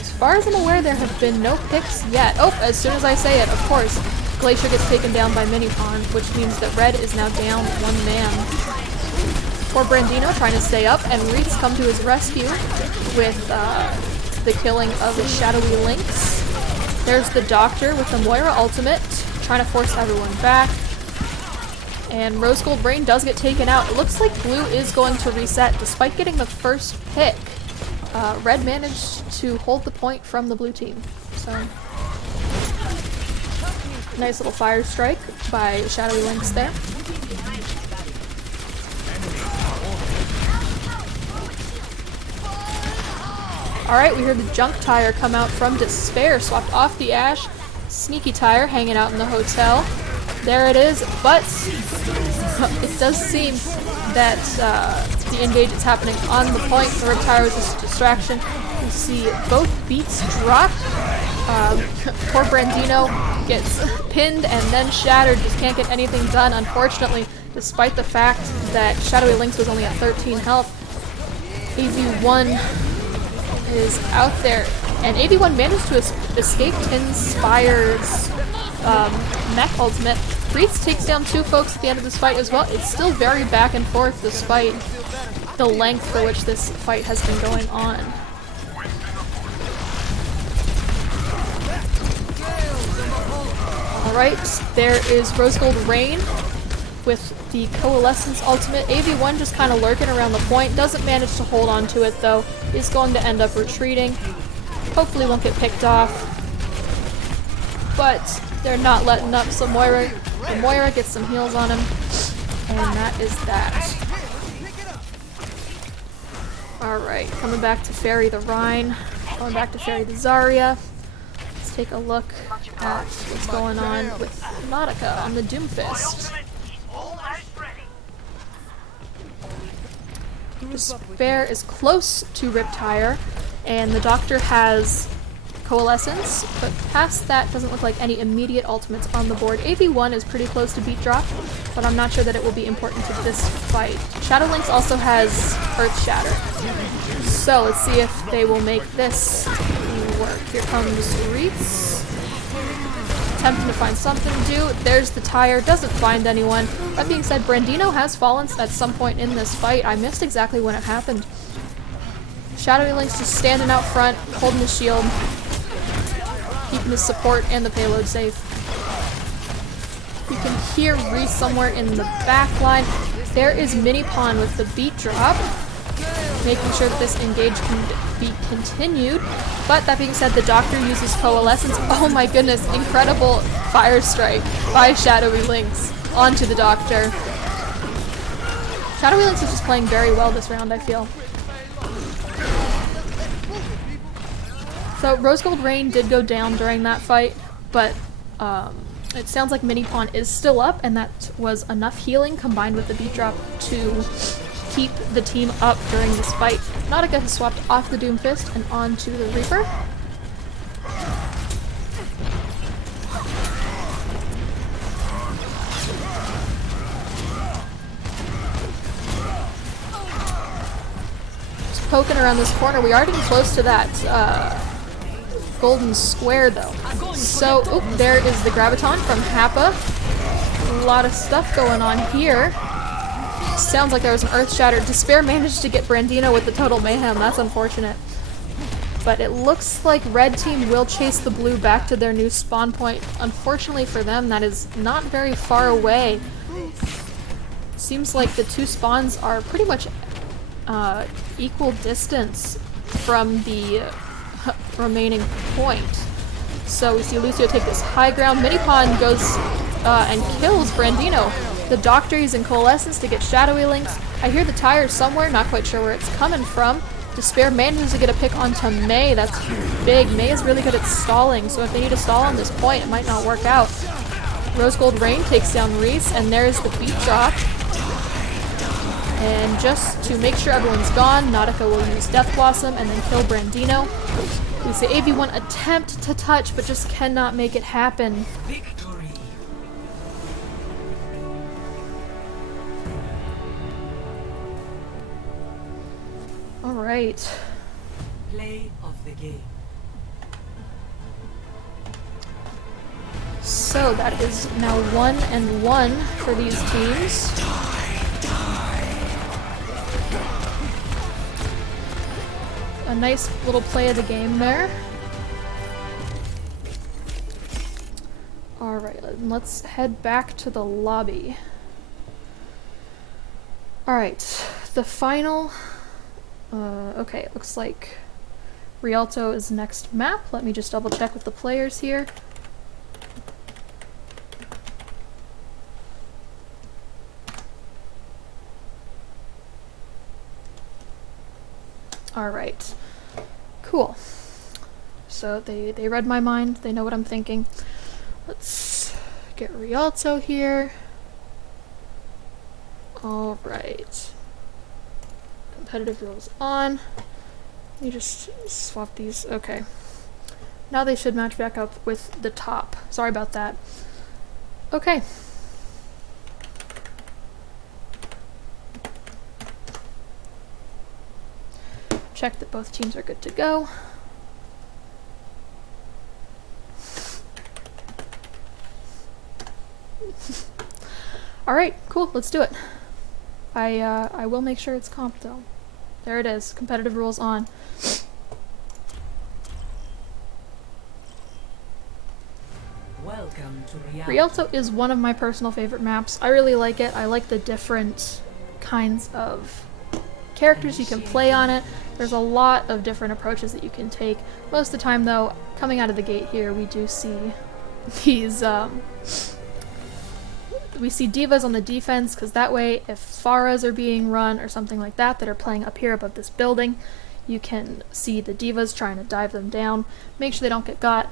as far as I'm aware, there have been no picks yet. Oh, as soon as I say it, of course, Glacier gets taken down by Minipon, which means that Red is now down one man. Poor Brandino trying to stay up, and Reeds come to his rescue with, the killing of the Shadowy Lynx. There's the Doctor with the Moira ultimate, trying to force everyone back. And Rose Gold Rain does get taken out. It looks like blue is going to reset despite getting the first pick. Red managed to hold the point from the blue team. So, nice little fire strike by Shadowy Lynx there. Alright, we heard the Junk Tire come out from Despair, swapped off the Ashe. Sneaky Tire hanging out in the hotel. There it is, but it does seem that the engage is happening on the point. The Rip Tire was just a distraction. You see both beats drop. Poor Brandino gets pinned and then shattered, just can't get anything done, unfortunately, despite the fact that Shadowy Lynx was only at 13 health. AV1 is out there, and AV1 managed to escape TINSPIRE's mech ultimate. Reese takes down two folks at the end of this fight as well. It's still very back and forth despite the length for which this fight has been going on. Alright, there is Rose Gold Rain with the Coalescence ultimate. AV1 just kind of lurking around the point, doesn't manage to hold on to it though, is going to end up retreating. Hopefully won't get picked off, but they're not letting up, so Moira gets some heals on him, and that is that. Alright, coming back to Fairy the Rhine, going back to Fairy the Zarya. Let's take a look at what's going on with Nautica on the Doomfist. Despair is close to Riptire, and the Doctor has Coalescence, but past that doesn't look like any immediate ultimates on the board. AV1 is pretty close to beat drop, but I'm not sure that it will be important to this fight. Shadow Lynx also has Earth Shatter, so let's see if they will make this work. Here comes Reese, attempting to find something to do. There's the tire, doesn't find anyone. That being said, Brandino has fallen at some point in this fight. I missed exactly when it happened. Shadowy Lynx just standing out front, holding his shield, keeping his support and the payload safe. You can hear Reese somewhere in the back line. There is Mini Pawn with the beat drop, making sure that this engage can be continued. But that being said, the Doctor uses Coalescence. Oh my goodness, incredible fire strike by Shadowy Lynx onto the Doctor. Shadowy Lynx is just playing very well this round, I feel. So Rose Gold Rain did go down during that fight, but it sounds like Mini Pawn is still up, and that was enough healing combined with the beat drop to keep the team up during this fight. Nautica has swapped off the Doomfist and onto the Reaper. Just poking around this corner. We are getting close to that golden square though. So, there is the Graviton from HAPPA. A lot of stuff going on here. Sounds like there was an Earth Shatter. Despair managed to get Brandino with the total mayhem. That's unfortunate. But it looks like red team will chase the blue back to their new spawn point. Unfortunately for them, that is not very far away. Seems like the two spawns are pretty much equal distance from the remaining point. So we see Lucio take this high ground. Mini Pawn goes and kills Brandino. The Doctor using Coalescence to get Shadowy Lynx. I hear the tire somewhere, not quite sure where it's coming from. Despair manages to get a pick onto May. That's big. May is really good at stalling, so if they need to stall on this point, it might not work out. Rose Gold Rain takes down Reese, and there's the beat drop. And just to make sure everyone's gone, Nautica will use Death Blossom and then kill Brandino. We see AV1 attempt to touch, but just cannot make it happen. Victory. Alright. Play of the game. So that is now 1-1 for these teams. A nice little play of the game there. Alright, let's head back to the lobby. Alright, the final... okay, it looks like Rialto is next map. Let me just double check with the players here. Alright. Cool. So they read my mind, they know what I'm thinking. Let's get Rialto here. Alright. Competitive rules on. Let me just swap these. Okay. Now they should match back up with the top. Sorry about that. Okay. Check that both teams are good to go. Alright, cool, let's do it. I will make sure it's comp though. There it is, competitive rules on. Welcome to reality. Rialto is one of my personal favorite maps. I really like it. I like the different kinds of characters you can play on it. There's a lot of different approaches that you can take. Most of the time though, coming out of the gate here, we do see these, we see divas on the defense, because that way if Pharahs are being run or something like that that are playing up here above this building, you can see the divas trying to dive them down, make sure they don't get got,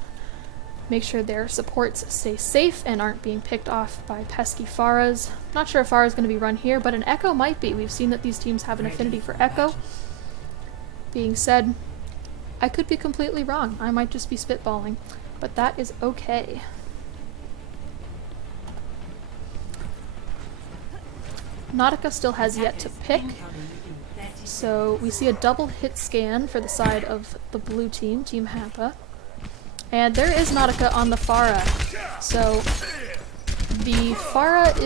make sure their supports stay safe and aren't being picked off by pesky Pharahs. Not sure if Pharah is going to be run here, but an Echo might be. We've seen that these teams have an affinity for Echo. Being said, I could be completely wrong. I might just be spitballing, but that is okay. Nautica still has yet to pick, so we see a double hit scan for the side of the blue team, Team HAPPA. And there is Nautica on the Pharah, so the Pharah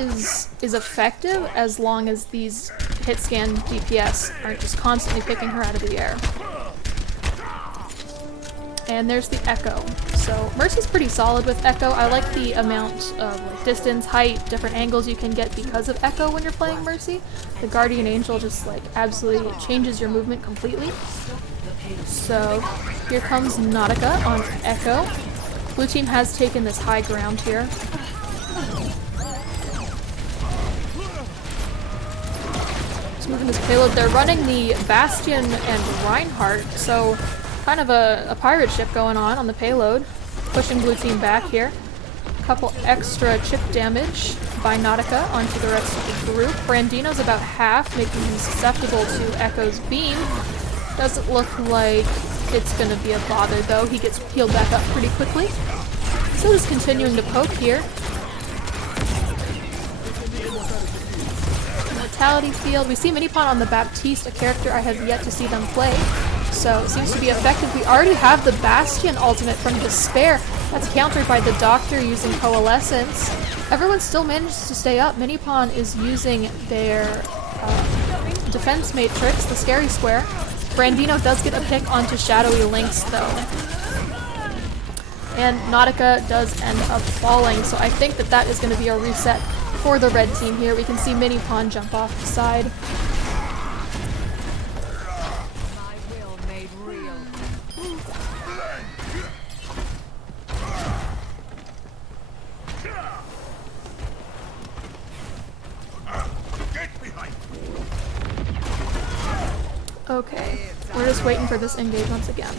is effective as long as these hit scan DPS aren't just constantly picking her out of the air. And there's the Echo. So Mercy's pretty solid with Echo. I like the amount of like distance, height, different angles you can get because of Echo when you're playing Mercy. The Guardian Angel just like absolutely changes your movement completely. So here comes Nautica on Echo. Blue team has taken this high ground here. Just moving this payload. They're running the Bastion and Reinhardt, so kind of a pirate ship going on the payload. Pushing blue team back here. A couple extra chip damage by Nautica onto the rest of the group. Brandino's about half, making him susceptible to Echo's beam. Doesn't look like it's gonna be a bother though. He gets healed back up pretty quickly. So just continuing to poke here. Mortality field. We see Minipon on the Baptiste, a character I have yet to see them play. So it seems to be effective. We already have the Bastion ultimate from Despair. That's countered by the Doctor using Coalescence. Everyone still manages to stay up. Minipon is using their defense matrix, the Scary Square. Brandino does get a pick onto Shadowy Lynx though. And Nautica does end up falling, so I think that is going to be a reset for the red team here. We can see Minipon jump off the side. Okay, we're just waiting for this engage once again.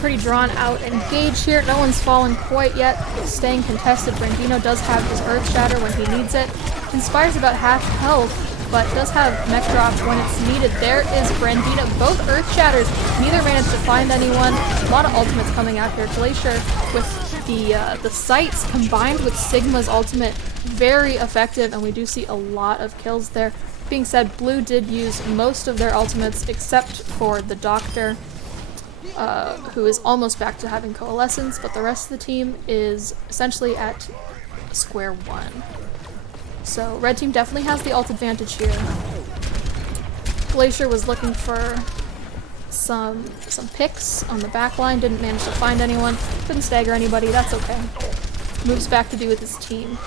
Pretty drawn out engage here. No one's fallen quite yet. It's staying contested. Brandino does have his Earth Shatter when he needs it. Inspire's about half health, but does have mech drops when it's needed. There is Brandino. Both Earth Shatters. Neither managed to find anyone. A lot of ultimates coming out here. Glacier with the sights combined with Sigma's ultimate. Very effective, and we do see a lot of kills there. Being said, Blue did use most of their ultimates except for the Doctor. Who is almost back to having Coalescence, but the rest of the team is essentially at square one. So red team definitely has the ult advantage here. Glacier was looking for some picks on the back line, didn't manage to find anyone, couldn't stagger anybody, that's okay. Moves back to be with his team.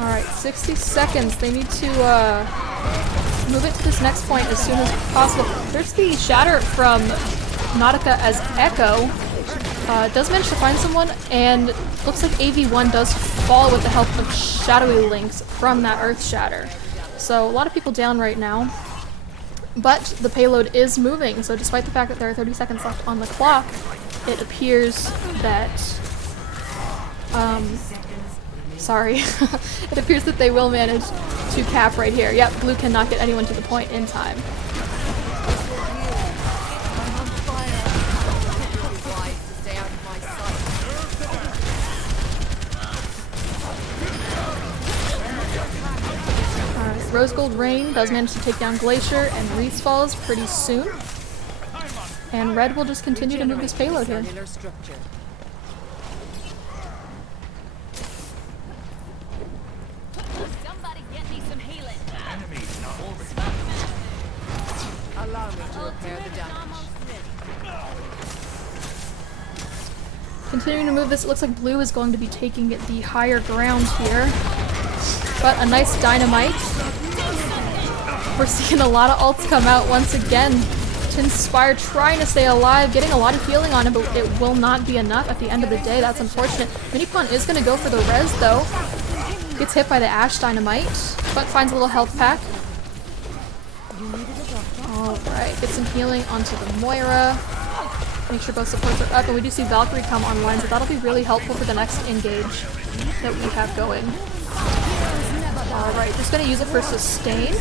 Alright, 60 seconds. They need to move it to this next point as soon as possible. There's the shatter from Nautica as Echo. Does manage to find someone, and looks like AV1 does fall with the help of Shadowy Lynx from that Earth Shatter. So a lot of people down right now. But the payload is moving, so despite the fact that there are 30 seconds left on the clock, it appears that it appears that they will manage to cap right here. Yep, Blue cannot get anyone to the point in time. Alright, Rose Gold Rain does manage to take down Glacier, and Reese falls pretty soon. And Red will just continue to move this payload here. Allow me to repair the damage. Continuing to move this, it looks like Blue is going to be taking the higher ground here. But a nice dynamite We're seeing a lot of ults come out once again. TINSPIRE trying to stay alive, getting a lot of healing on him, but it will not be enough at the end of the day. That's unfortunate. Minipon is going to go for the res though. Gets hit by the Ash Dynamite, but finds a little health pack. Alright, get some healing onto the Moira. Make sure both supports are up, and we do see Valkyrie come online, so that'll be really helpful for the next engage that we have going. Alright, just gonna use it for sustain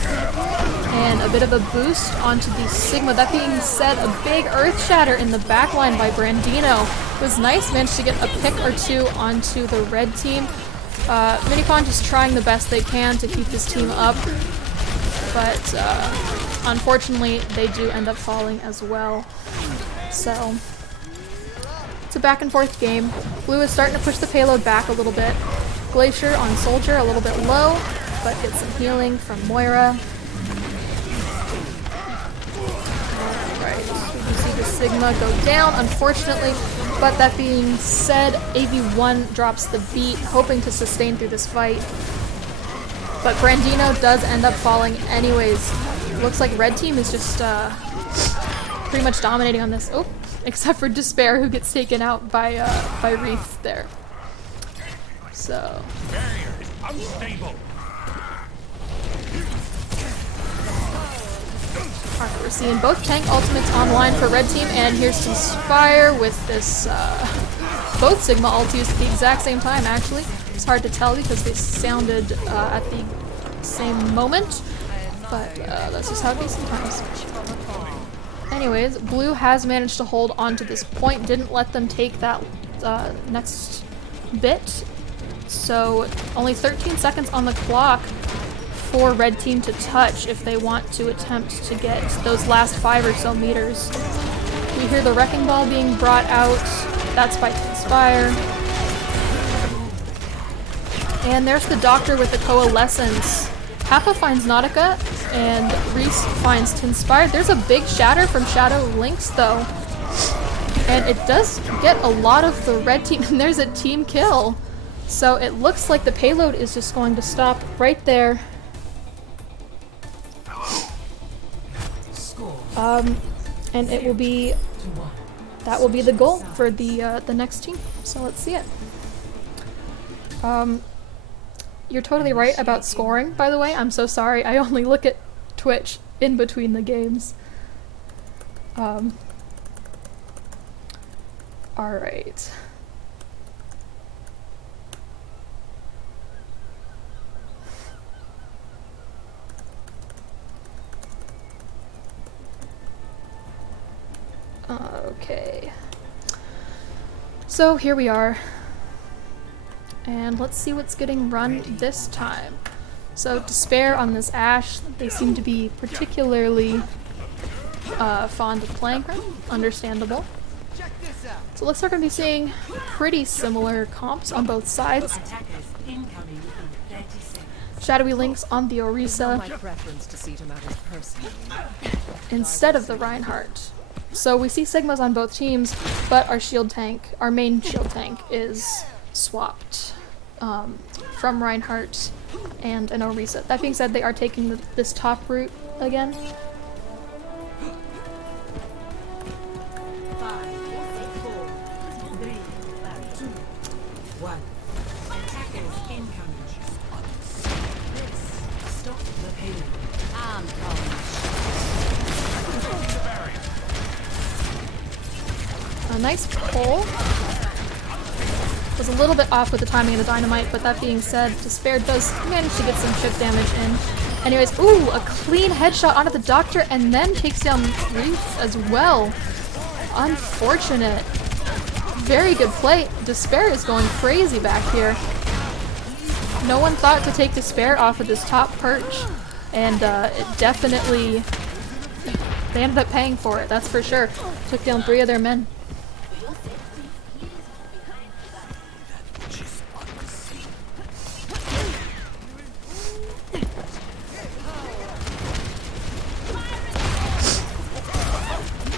and a bit of a boost onto the Sigma. That being said, a big Earth Shatter in the backline by Brandino. It was nice, managed to get a pick or two onto the red team. Minipon just trying the best they can to keep this team up, but unfortunately they do end up falling as well. So it's a back and forth game. Blue is starting to push the payload back a little bit. Glacier on Soldier a little bit low, but gets some healing from Moira. Alright, we can see the Sigma go down, unfortunately, but that being said, AV1 drops the beat, hoping to sustain through this fight. But Brandino does end up falling anyways. Looks like red team is just pretty much dominating on this. Oh, except for TINSPIRE, who gets taken out by Wreath there. So. Barrier is unstable. Alright, we're seeing both tank ultimates online for red team, and here's TINSPIRE with this, both Sigma ults used at the exact same time actually. It's hard to tell because they sounded at the same moment, but that's just how it is sometimes. Anyways, blue has managed to hold on to this point, didn't let them take that next bit. So only 13 seconds on the clock for red team to touch if they want to attempt to get those last 5 or so meters. We hear the Wrecking Ball being brought out. That's by TINSPIRE. And there's the Doctor with the Coalescence. HAPPA finds Nautica, and Reese finds TINSPIRE. There's a big shatter from Shadow Lynx though. And it does get a lot of the red team, and there's a team kill. So it looks like the payload is just going to stop right there. And it will be, that will be the goal for the next team. So let's see it. You're totally right about scoring, by the way. I'm so sorry. I only look at Twitch in between the games. Alright. Okay. So here we are. And let's see what's getting run this time. So TINSPIRE on this Ashe, they seem to be particularly fond of playing her. Understandable. So it looks like we're going to be seeing pretty similar comps on both sides. Attackers incoming in 30 seconds. Shadowy Lynx on the It's not my Orisa preference to see to matters personally. instead of the Reinhardt. So we see Sigmas on both teams, but our shield tank, our main shield tank, is swapped from Reinhardt and an Orisa. That being said, they are taking this top route again. 5, 4, 3, 2, 1. Attackers incoming. Stop the payload. I'm calling. A nice pull. Was a little bit off with the timing of the dynamite, but that being said, TINSPIRE does manage to get some chip damage in. Anyways, ooh, a clean headshot onto the Doctor and then takes down Reese as well. Unfortunate. Very good play. TINSPIRE is going crazy back here. No one thought to take TINSPIRE off of this top perch, and it definitely, they ended up paying for it, that's for sure. Took down 3 of their men.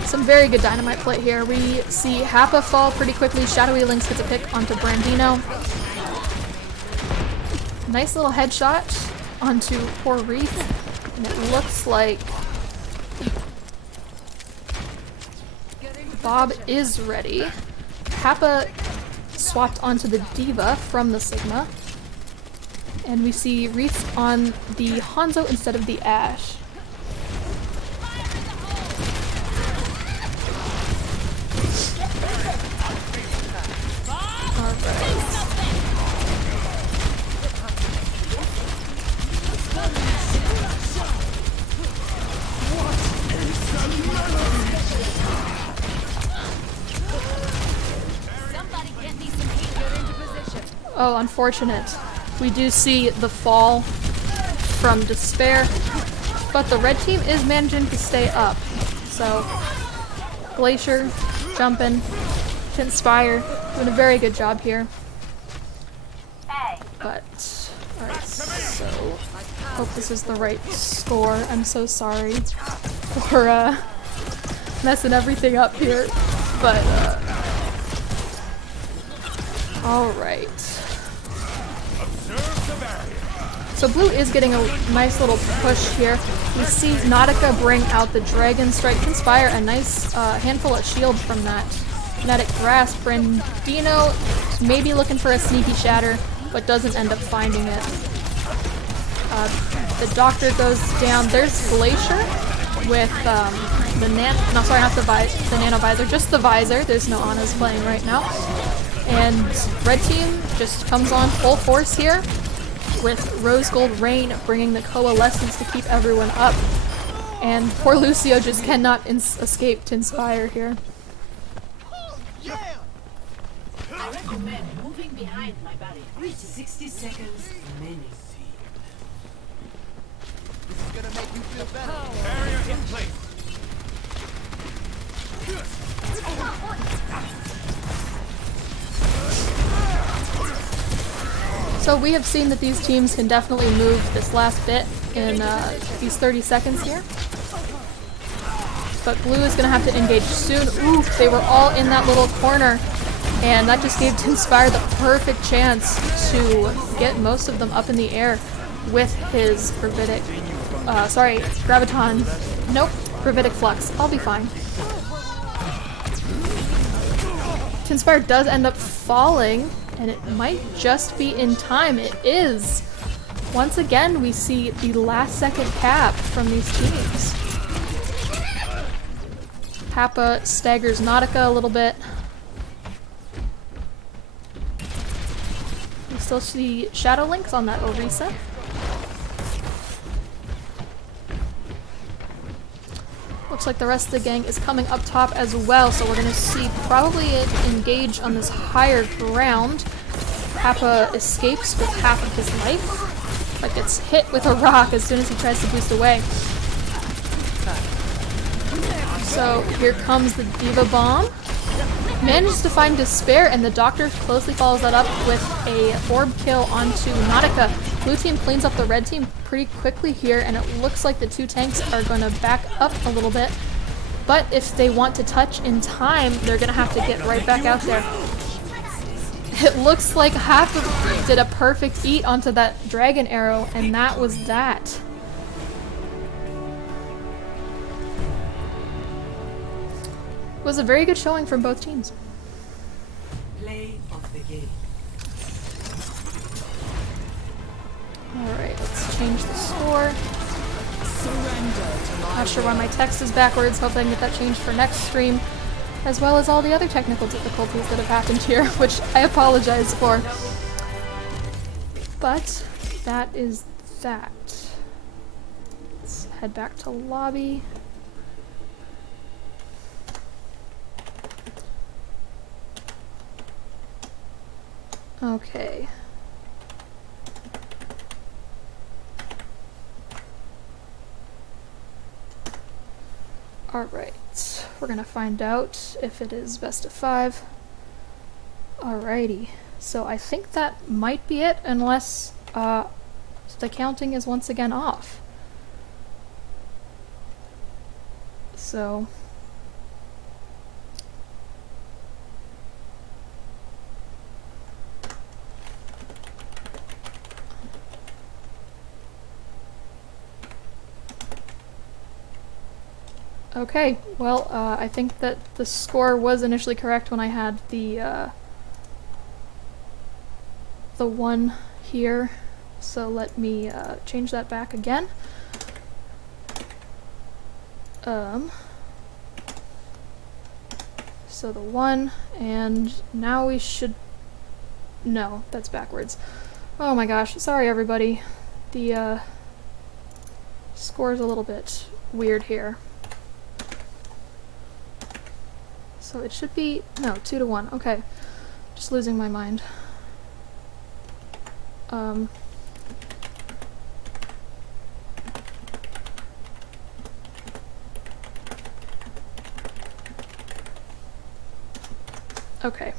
Some very good dynamite play here. We see HAPPA fall pretty quickly. Shadowy Lynx gets a pick onto Brandino. Nice little headshot onto poor Wreath. And it looks like Bob is ready. HAPPA swapped onto the Diva from the Sigma. And we see Reese on the Hanzo instead of the Ashe. Oh, unfortunate. We do see the fall from Despair, but the red team is managing to stay up. So, Glacier, jumping, TINSPIRE, doing a very good job here. But, alright, so, hope this is the right score. I'm so sorry for messing everything up here, but alright. So blue is getting a nice little push here. We see Nautica bring out the Dragon Strike, TINSPIRE a nice handful of shield from that Kinetic Grasp. Brandino maybe looking for a sneaky shatter, but doesn't end up finding it. The Doctor goes down. There's Glacier with the Nano Visor, just the Visor. There's no Ana's playing right now. And red team just comes on full force here with Rose Gold Rain bringing the Coalescence to keep everyone up. And poor Lucio just cannot escape TINSPIRE here. I recommend moving behind my barrier. 60 seconds remaining. This is gonna make you feel better. Barrier in place. So we have seen that these teams can definitely move this last bit in these 30 seconds here. But blue is going to have to engage soon. Ooh, they were all in that little corner. And that just gave TINSPIRE the perfect chance to get most of them up in the air with his Graviton. Nope, Gravitic Flux. I'll be fine. TINSPIRE does end up falling, and it might just be in time. It is! Once again, we see the last second cap from these teams. HAPPA staggers Nautica a little bit. We still see Shadow Links on that Orisa. Looks like the rest of the gang is coming up top as well, so we're going to see probably it engage on this higher ground. HAPPA escapes with half of his life, but gets hit with a rock as soon as he tries to boost away. So here comes the Diva Bomb. Manages to find Despair, and the Doctor closely follows that up with a orb kill onto Nautica. Blue team cleans up the red team pretty quickly here, and it looks like the two tanks are going to back up a little bit. But if they want to touch in time, they're going to have to get right back out there. It looks like HAPPA did a perfect eat onto that dragon arrow, and that was that. It was a very good showing from both teams. Play of the game. Alright, let's change the score. Not sure why my text is backwards. Hope I can get that changed for next stream. As well as all the other technical difficulties that have happened here, which I apologize for. But that is that. Let's head back to lobby. Okay. Alright, we're gonna find out if it is best of 5. Alrighty, so I think that might be it unless the counting is once again off. So... Okay, well, I think that the score was initially correct when I had the one here. So let me change that back again. So the 1, and now we should... No, that's backwards. Oh my gosh, sorry everybody. The score's a little bit weird here. So it should be... no, 2 to 1. Okay. Just losing my mind. Okay.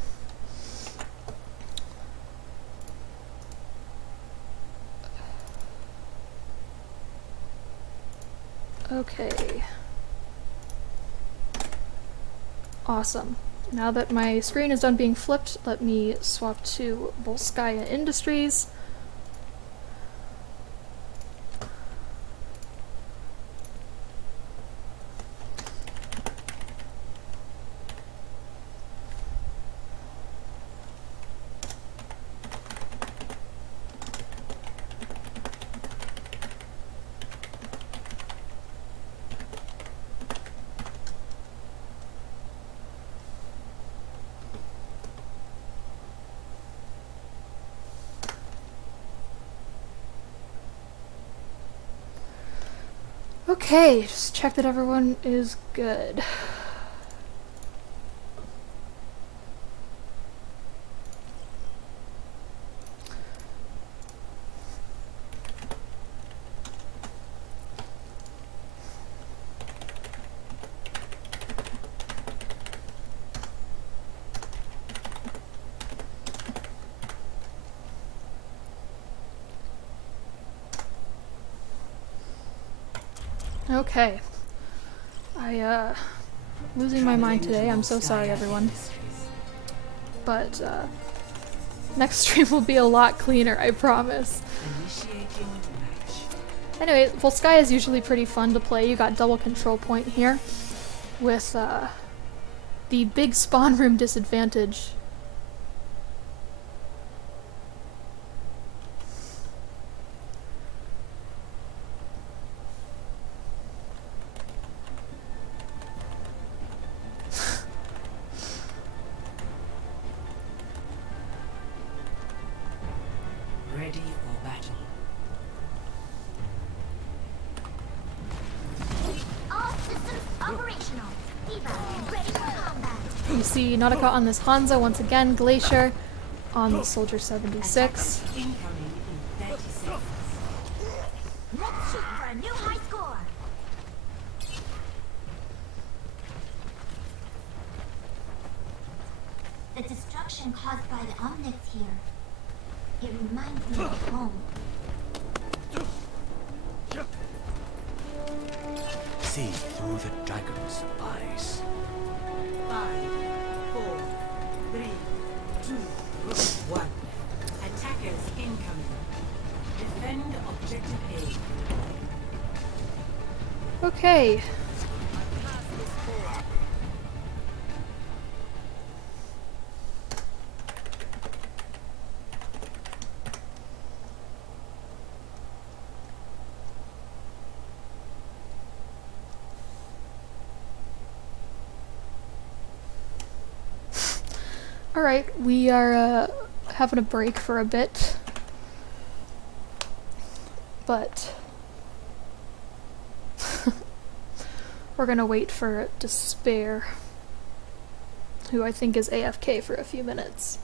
Okay. Awesome. Now that my screen is done being flipped, let me swap to Volskaya Industries. Okay, just check that everyone is good. Okay. Losing my mind today. I'm so sorry, everyone. But, next stream will be a lot cleaner, I promise. Anyway, Volskaya is usually pretty fun to play. You got double control point here with, the big spawn room disadvantage. Ready for battle. All systems operational. Diva, ready for combat. You see Nautica on this Hanzo once again, Glacier on the Soldier 76. Incoming in 30 seconds. Let's shoot for a new high score. The destruction caused by the Omnics here. It reminds me of home. See through the dragon's eyes. 5, 4, 3, 2, 1. Attackers incoming. Defend objective A. Okay. Alright, we are having a break for a bit, but we're gonna wait for TINSPIRE, who I think is AFK for a few minutes.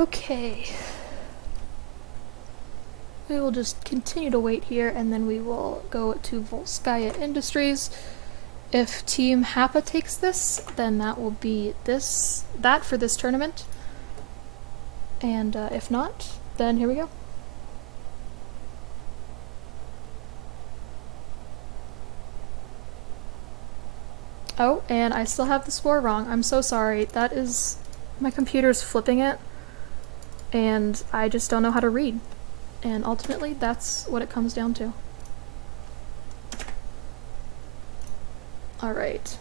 Okay. We will just continue to wait here, and then we will go to Volskaya Industries. If Team HAPPA takes this, then that will be that for this tournament. And if not, then here we go. Oh, and I still have the score wrong. I'm so sorry. That is... my computer's flipping it, and I just don't know how to read. And ultimately, that's what it comes down to. Alright.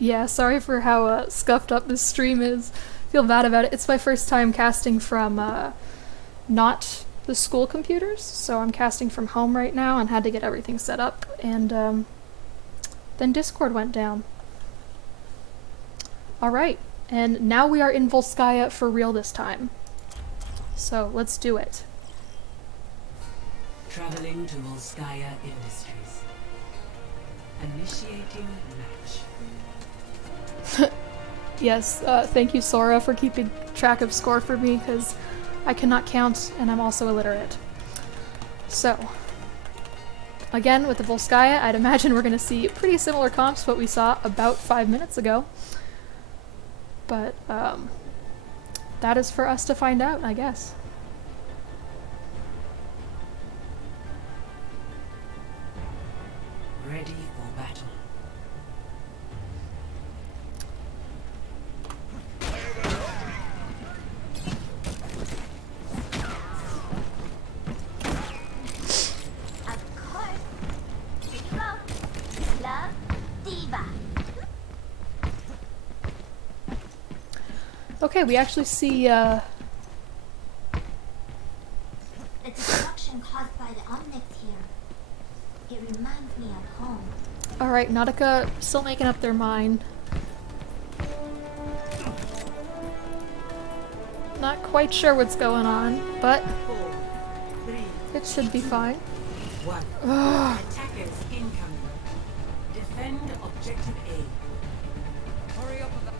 Yeah, sorry for how scuffed up this stream is. Feel bad about it. It's my first time casting from not the school computers, so I'm casting from home right now and had to get everything set up, and then Discord went down. Alright, and now we are in Volskaya for real this time. So let's do it. Traveling to Volskaya Industries. Initiating match. Yes, thank you Sora for keeping track of score for me, because I cannot count and I'm also illiterate. So, again with the Volskaya, I'd imagine we're going to see pretty similar comps to what we saw about 5 minutes ago. But, that is for us to find out, I guess. Ready for battle. Of course. Here you go. Love, Diva. Okay, we actually see, The destruction caused by the Omnics here. It reminds me of home. alright, Nautica still making up their mind. Not quite sure what's going on, but 4, 3, it should be fine. 1. Ugh. Attackers incoming. Defend objective A. Hurry up about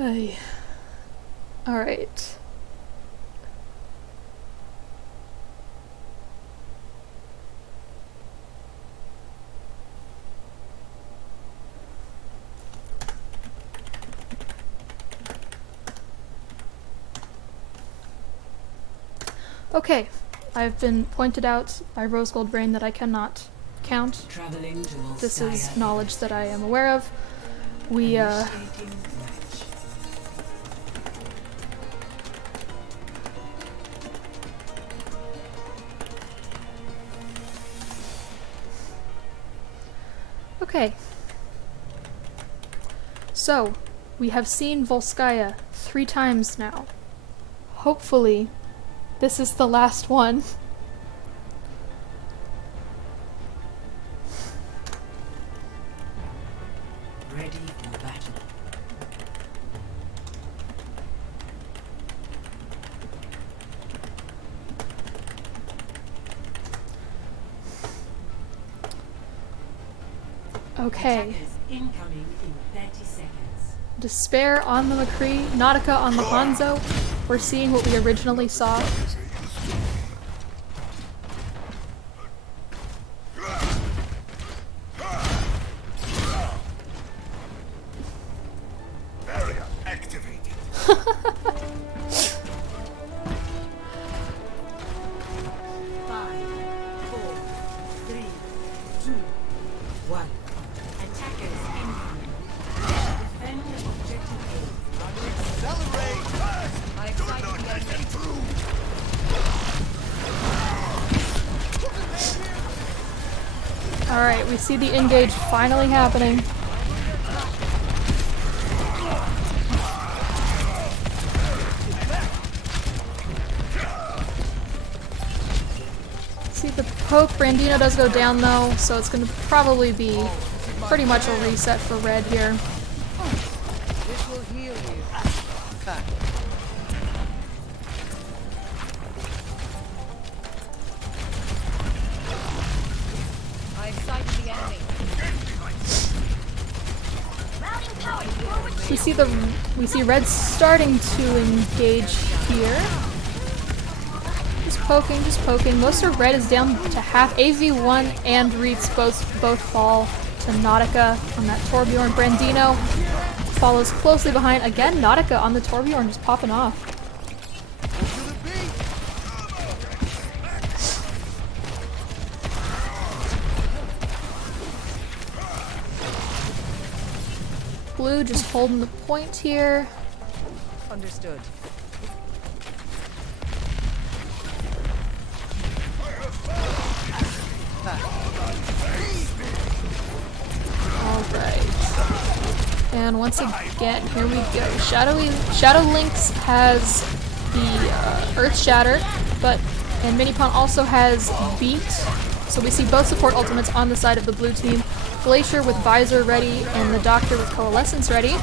Ay. Alright. Okay, I've been pointed out by Rose Gold Brain that I cannot count. Traveling to Volskaya. This is knowledge that I am aware of. We, Initiating match. okay. So, we have seen Volskaya 3 times now. Hopefully, this is the last one. Ready for battle. Okay. Attackers incoming in 30 seconds. Despair on the McCree, Nautica on the Hanzo. We're seeing what we originally saw. Barrier activated. 5, 4, 3, 2, 1. Attackers incoming. Defend objective A. I excited the enemy. Alright, we see the engage finally happening. See the poke, Brandino does go down though, so it's gonna probably be pretty much a reset for red here. This will heal you. I excited the enemy. We see red starting to engage here. Just poking. Most of red is down to half. AV1 and Reeds both fall to Nautica on that Torbjorn. Brandino follows closely behind. Again, Nautica on the Torbjorn just popping off. Blue just holding the point here. Understood. Alright. And once again, here we go. Shadow Lynx has the Earth Shatter, and Minipon also has Beat. So we see both support ultimates on the side of the blue team. Glacier with Visor ready, and the Doctor with Coalescence ready.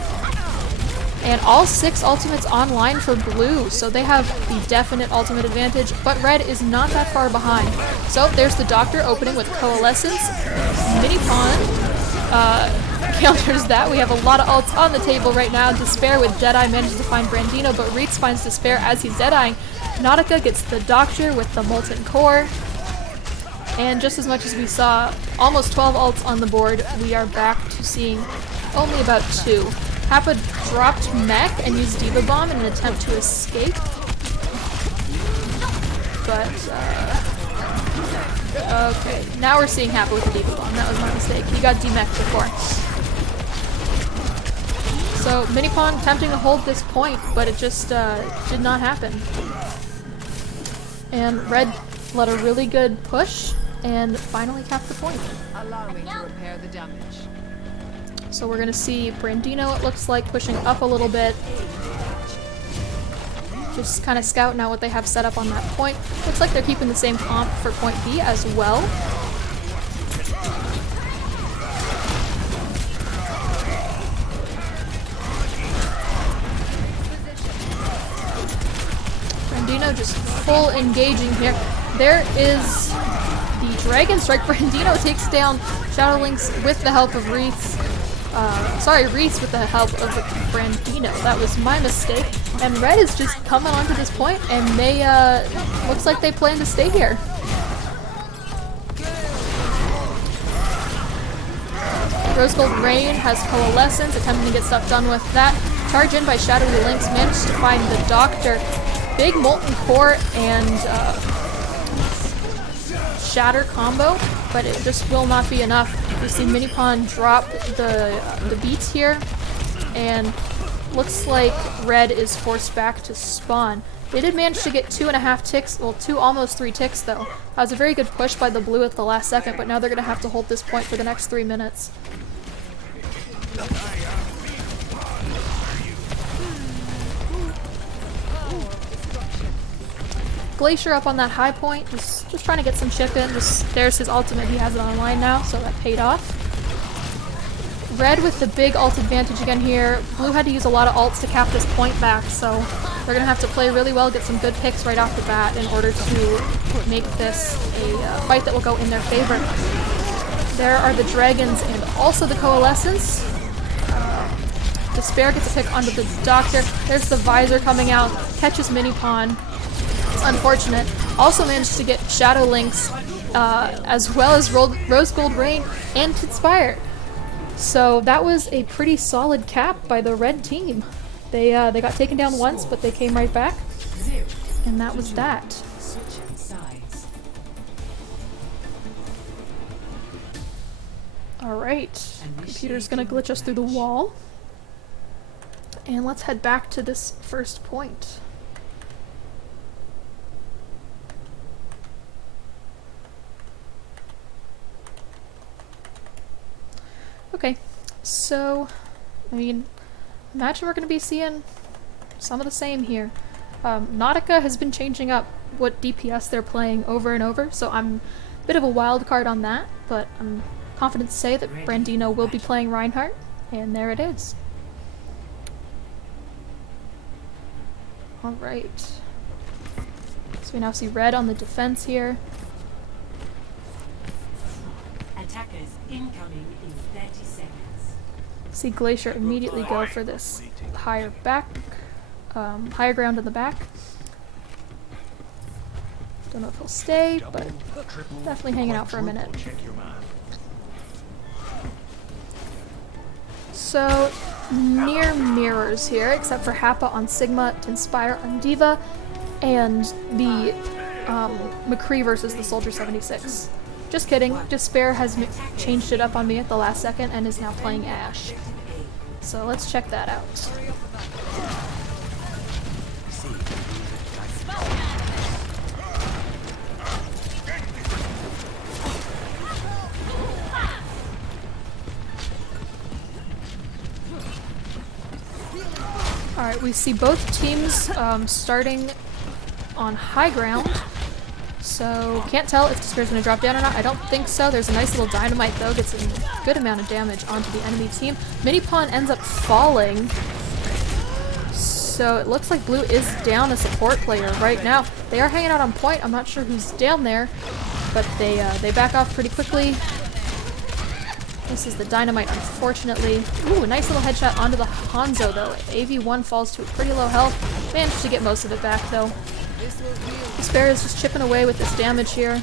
And all 6 ultimates online for blue, so they have the definite ultimate advantage, but red is not that far behind. So there's the Doctor opening with Coalescence. Minipon counters that. We have a lot of ults on the table right now. Despair with Deadeye manages to find Brandino, but Reeks finds Despair as he's Deadeyeing. Nautica gets the Doctor with the Molten Core. And just as much as we saw almost 12 ults on the board, we are back to seeing only about 2. HAPPA dropped Mech and used Diva Bomb in an attempt to escape. But, okay, now we're seeing HAPPA with the Diva Bomb. That was my mistake. He got demech before. So, Minipon attempting to hold this point, but it just did not happen. And red let a really good push and finally capped the point. Allow me to repair the damage. So we're gonna see Brandino, it looks like, pushing up a little bit. Just kind of scouting out what they have set up on that point. Looks like they're keeping the same comp for point B as well. Brandino just full engaging here. There is the Dragon Strike. Brandino takes down Shadow Lynx with the help of Reese. Reese with the help of Brandino. That was my mistake. And red is just coming onto this point, and they, looks like they plan to stay here. Rose Gold Rain has Coalescence, attempting to get stuff done with that. Charge in by Shadowy Lynx, managed to find the Doctor. Big Molten Core and Shatter combo, but it just will not be enough. We see Minipon drop the beats here, and looks like red is forced back to spawn. They did manage to get 2.5 ticks, well, almost 3 ticks though. That was a very good push by the blue at the last second, but now they're going to have to hold this point for the next 3 minutes. Glacier up on that high point, just trying to get some chip in. There's his ultimate, he has it online now, so that paid off. Red with the big ult advantage again here. Blue had to use a lot of ults to cap this point back, so they're going to have to play really well, get some good picks right off the bat in order to make this a fight that will go in their favor. There are the dragons and also the coalescence. Despair gets a pick onto the doctor. There's the visor coming out, catches Mini Pawn. It's unfortunate. Also managed to get Shadow Lynx, as well as Rose Gold Rain and TINSPIRE. So that was a pretty solid cap by the red team. They got taken down once, but they came right back. And that was that. Alright, computer's gonna glitch us through the wall. And let's head back to this first point. Okay, so, I mean, imagine we're gonna be seeing some of the same here. Nautica has been changing up what DPS they're playing over and over, so I'm a bit of a wild card on that, but I'm confident to say that Brandino will be playing Reinhardt, and there it is. Alright. So we now see red on the defense here. Attackers incoming in 30 seconds. See Glacier immediately go for this higher higher ground in the back. Don't know if he'll stay, but definitely hanging out for a minute. So, near mirrors here, except for HAPPA on Sigma, TINSPIRE on D.Va, and the McCree versus the Soldier 76. Just kidding, Despair has changed it up on me at the last second and is now playing Ashe. So let's check that out. Alright, we see both teams starting on high ground, so can't tell if Despair's going to drop down or not. I don't think so. There's a nice little dynamite though, gets a good amount of damage onto the enemy team. Mini Pawn ends up falling, so it looks like blue is down a support player right now. They are hanging out on point. I'm not sure who's down there, but they back off pretty quickly. This is the dynamite, unfortunately. Ooh, a nice little headshot onto the Hanzo, though. AV1 falls to a pretty low health. Managed to get most of it back, though. Despair is just chipping away with this damage here.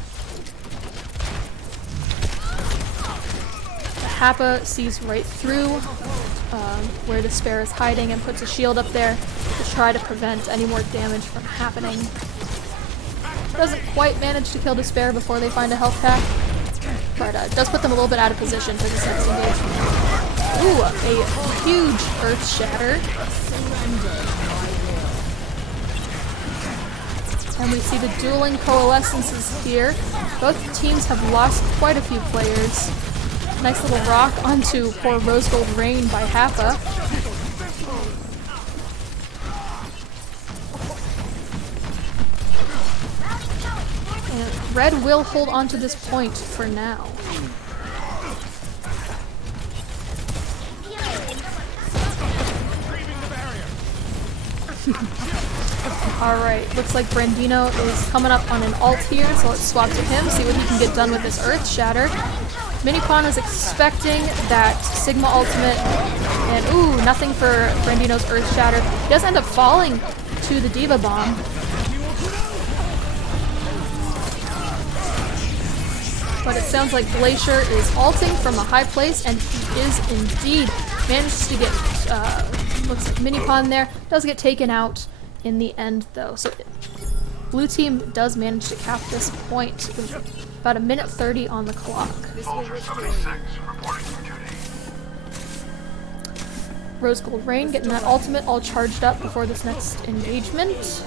The HAPPA sees right through where Despair is hiding and puts a shield up there to try to prevent any more damage from happening. Doesn't quite manage to kill Despair before they find a health pack. But it does put them a little bit out of position for this next engagement. Ooh, a huge Earth Shatter. And we see the dueling coalescences here. Both teams have lost quite a few players. Nice little rock onto poor Rose Gold Rain by HAPPA. And red will hold on to this point for now. Alright, looks like Brandino is coming up on an ult here, so let's swap to him, see what he can get done with this Earth Shatter. Mini Pawn is expecting that Sigma ultimate, and ooh, nothing for Brandino's Earth Shatter. He does end up falling to the D.Va bomb. But it sounds like Glacier is ulting from a high place, and he is indeed managed to get, looks like Mini Pawn there. Does get taken out in the end, though. So blue team does manage to cap this point with about 1:30 on the clock. Soldier 76 reporting for duty. Rose Gold Rain getting that ultimate all charged up before this next engagement.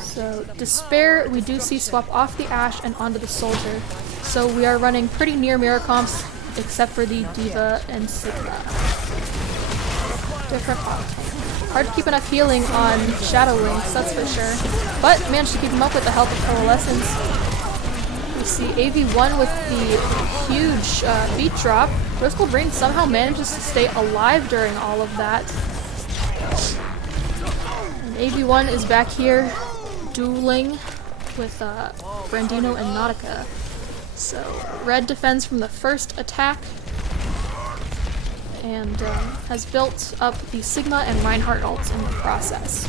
So Despair, we do see swap off the Ashe and onto the Soldier. So we are running pretty near mirror comps, except for the D.Va and Sigma. Different. Hard to keep enough healing on Shadow Lynx, that's for sure. But managed to keep him up with the help of Coalescence. We see AV1 with the huge beat drop. Rose Gold Rain somehow manages to stay alive during all of that. And AV1 is back here dueling with Brandino and Nautica. So red defends from the first attack and has built up the Sigma and Reinhardt ults in the process.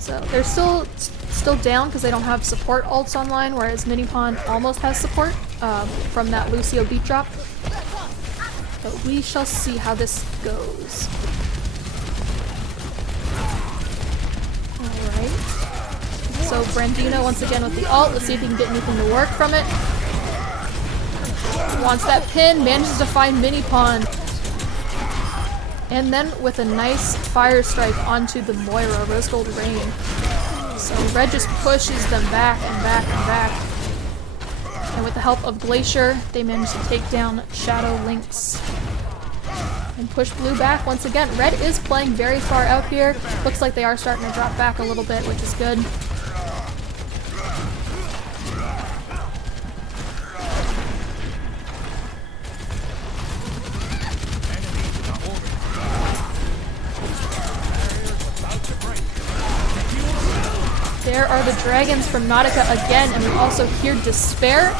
So they're still down because they don't have support ults online, whereas Minipon almost has support from that Lucio beat drop. But we shall see how this goes. Alright. So Brandino once again with the ult. Let's see if he can get anything to work from it. Wants that pin, manages to find Minipon. And then with a nice fire strike onto the Moira, Rose Gold Rain. So red just pushes them back and back and back. And with the help of Glacier, they manage to take down Shadow Lynx. And push blue back once again. Red is playing very far out here. Looks like they are starting to drop back a little bit, which is good. There are the dragons from Nautica again, and we also hear Despair.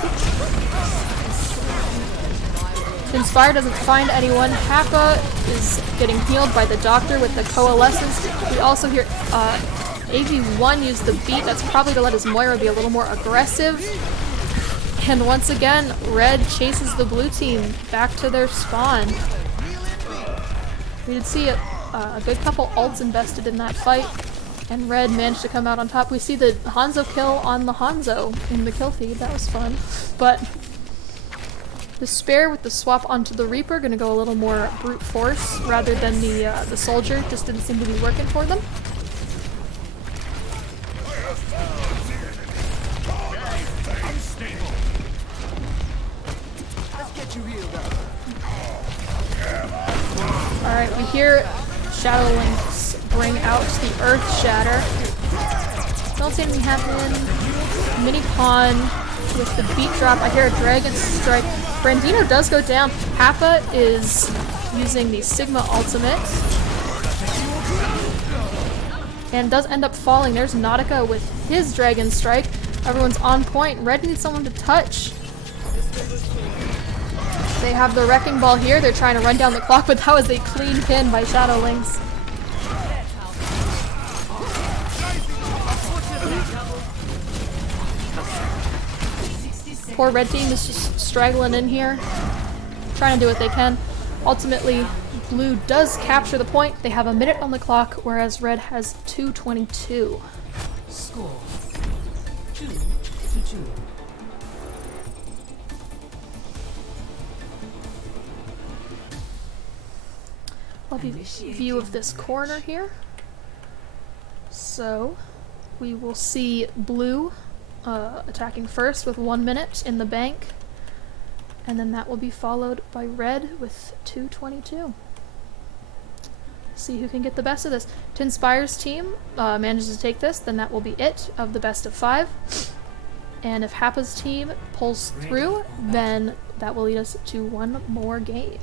TINSPIRE doesn't find anyone. HAPPA is getting healed by the doctor with the coalescence. We also hear AG1 use the beat. That's probably to let his Moira be a little more aggressive. And once again, red chases the blue team back to their spawn. We did see a good couple ults invested in that fight. And red managed to come out on top. We see the Hanzo kill on the Hanzo in the kill feed. That was fun. But Despair with the swap onto the Reaper, gonna go a little more brute force rather than the soldier. Just didn't seem to be working for them. Alright, we hear Shadow Lynx bring out the Earth Shatter. Don't see anything happen. Minipon with the beat drop. I hear a Dragon Strike. Brandino does go down. HAPPA is using the Sigma ultimate. And does end up falling. There's Nautica with his Dragon Strike. Everyone's on point. Red needs someone to touch. They have the Wrecking Ball here. They're trying to run down the clock, but that was a clean pin by Shadow Lynx. Poor red team is just straggling in here, trying to do what they can. Ultimately, blue does capture the point. They have a minute on the clock, whereas red has 2:22. Score 2-2. Love the view of this corner here. So, we will see blue attacking first with 1 minute in the bank, and then that will be followed by red with 2:22. See who can get the best of this. TINSPIRE's team manages to take this, then that will be it of the best of 5. And if HAPPA's team pulls through, then that will lead us to one more game.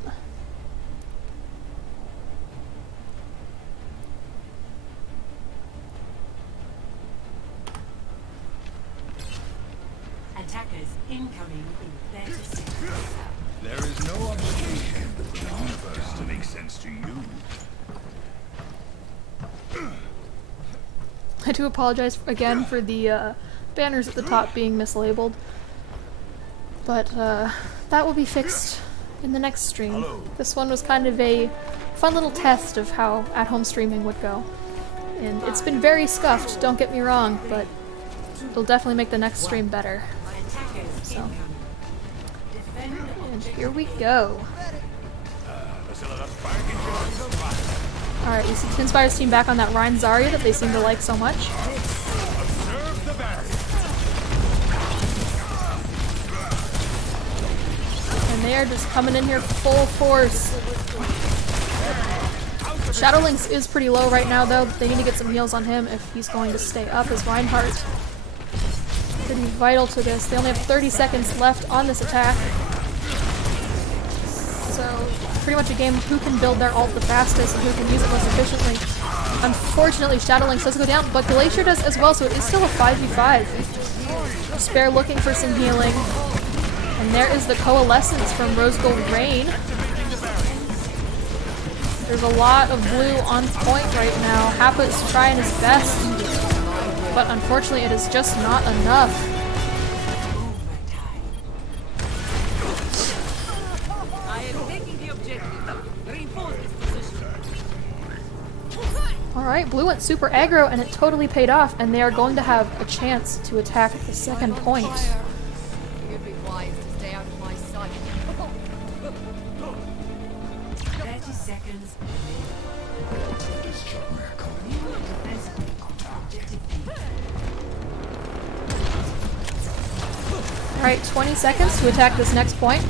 Attackers incoming in 30 seconds. There is no obligation for the universe to make sense to you. I do apologize again for the banners at the top being mislabeled, but that will be fixed in the next stream. This one was kind of a fun little test of how at-home streaming would go, and it's been very scuffed, don't get me wrong, but it'll definitely make the next stream better. So, and here we go. Alright, you see TINSPIRE's team back on that Rein Zarya that they seem to like so much. And they are just coming in here full force. Shadow Lynx is pretty low right now though. They need to get some heals on him if he's going to stay up as Reinhardt. Pretty vital to this. They only have 30 seconds left on this attack. So, pretty much a game of who can build their ult the fastest and who can use it most efficiently. Unfortunately, Shadow Lynx does go down, but Glacier does as well, so it is still a 5v5. Despair looking for some healing. And there is the coalescence from Rose Gold Rain. There's a lot of blue on point right now. HAPPA is trying his best, but unfortunately it is just not enough. Alright, blue went super aggro and it totally paid off, and they are going to have a chance to attack the second point. You'd be wise to stay out of my sight. 30 seconds. Alright, 20 seconds to attack this next point.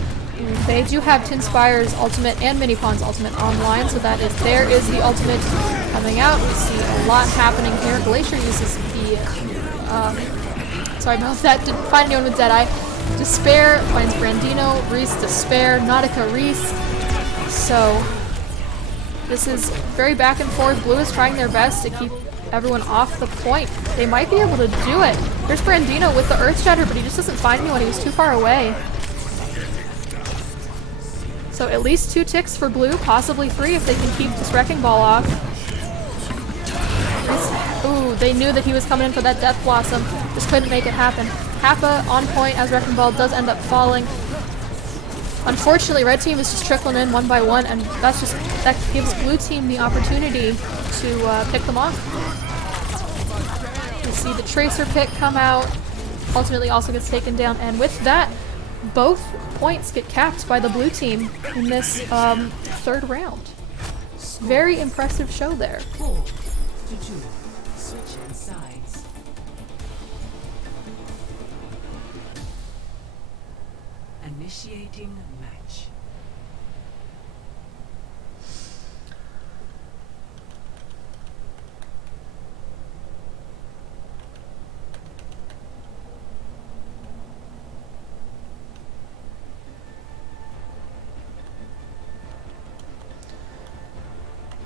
They do have TINSPIRE's ultimate and Minipon's ultimate online, so that is there is the ultimate coming out. We see a lot happening here. Glacier uses the sorry about that, didn't find anyone with Deadeye. Despair finds Brandino, Reese Despair, Nautica Reese. So this is very back and forth. Blue is trying their best to keep everyone off the point. They might be able to do it. There's Brandino with the Earth Shatter, but he just doesn't find anyone. He was too far away. So at least 2 ticks for blue, possibly 3 if they can keep this Wrecking Ball off. Ooh, they knew that he was coming in for that Death Blossom. Just couldn't make it happen. HAPPA on point as Wrecking Ball does end up falling. Unfortunately, red team is just trickling in one by one, and that gives blue team the opportunity to pick them off. You see the Tracer pick come out, ultimately also gets taken down, and with that, both points get capped by the blue team in this third round. Very impressive show there. 4 to 2. Switching sides. Initiating match.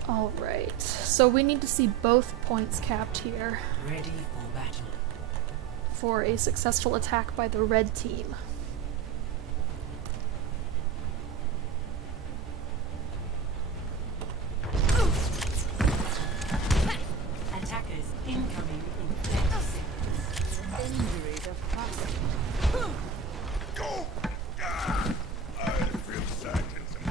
Alright, so we need to see both points capped here Ready for battle. for a successful attack by the red team. Attackers incoming in 30 seconds. Injuries are fast. I feel sad in some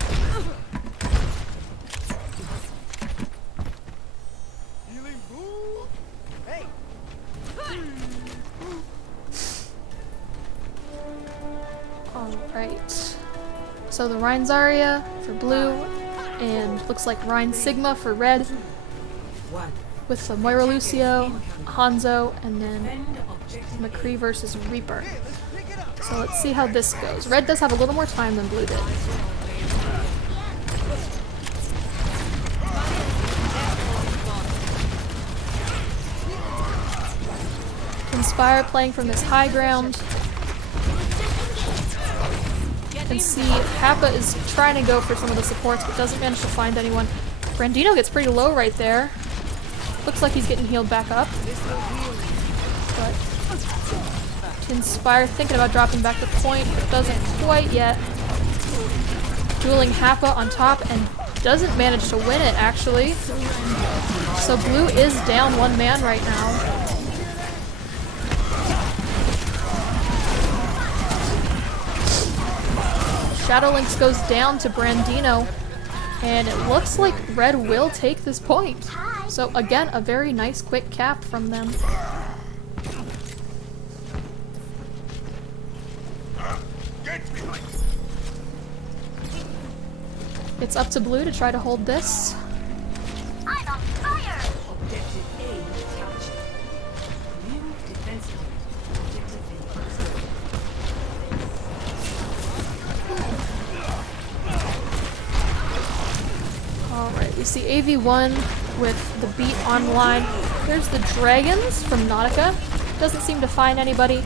Alright, so the Rein Zarya for blue, and looks like Rein Sigma for red, 1. with the Moira Lucio, Hanzo, and then Defend objective McCree versus Reaper. So let's see how this goes. Red does have a little more time than blue did. TINSPIRE playing from this high ground. You can see HAPPA is trying to go for some of the supports, but doesn't manage to find anyone. Brandino gets pretty low right there. Looks like he's getting healed back up. But TINSPIRE thinking about dropping back to point, but doesn't quite yet. Dueling HAPPA on top and doesn't manage to win it, actually. So blue is down 1 man right now. Shadow Lynx goes down to Brandino, and it looks like red will take this point. So again, a very nice quick cap from them. Get behind. It's up to blue to try to hold this. I'm on fire! Objective A captured. New defense point. Objective Alright, we see AV1 with the beat online. There's the dragons from Nautica. Doesn't seem to find anybody.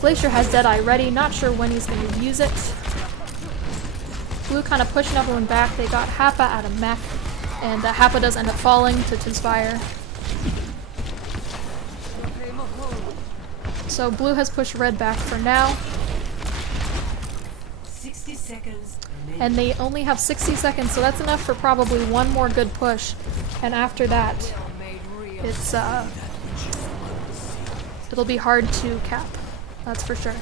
Glacier has Deadeye ready, not sure when he's going to use it. Blue kind of pushing everyone back. They got HAPPA out of mech, and HAPPA does end up falling to TINSPIRE. So blue has pushed red back for now. 60 seconds. And they only have 60 seconds, so that's enough for probably one more good push. And after that, it's it'll be hard to cap. That's for sure.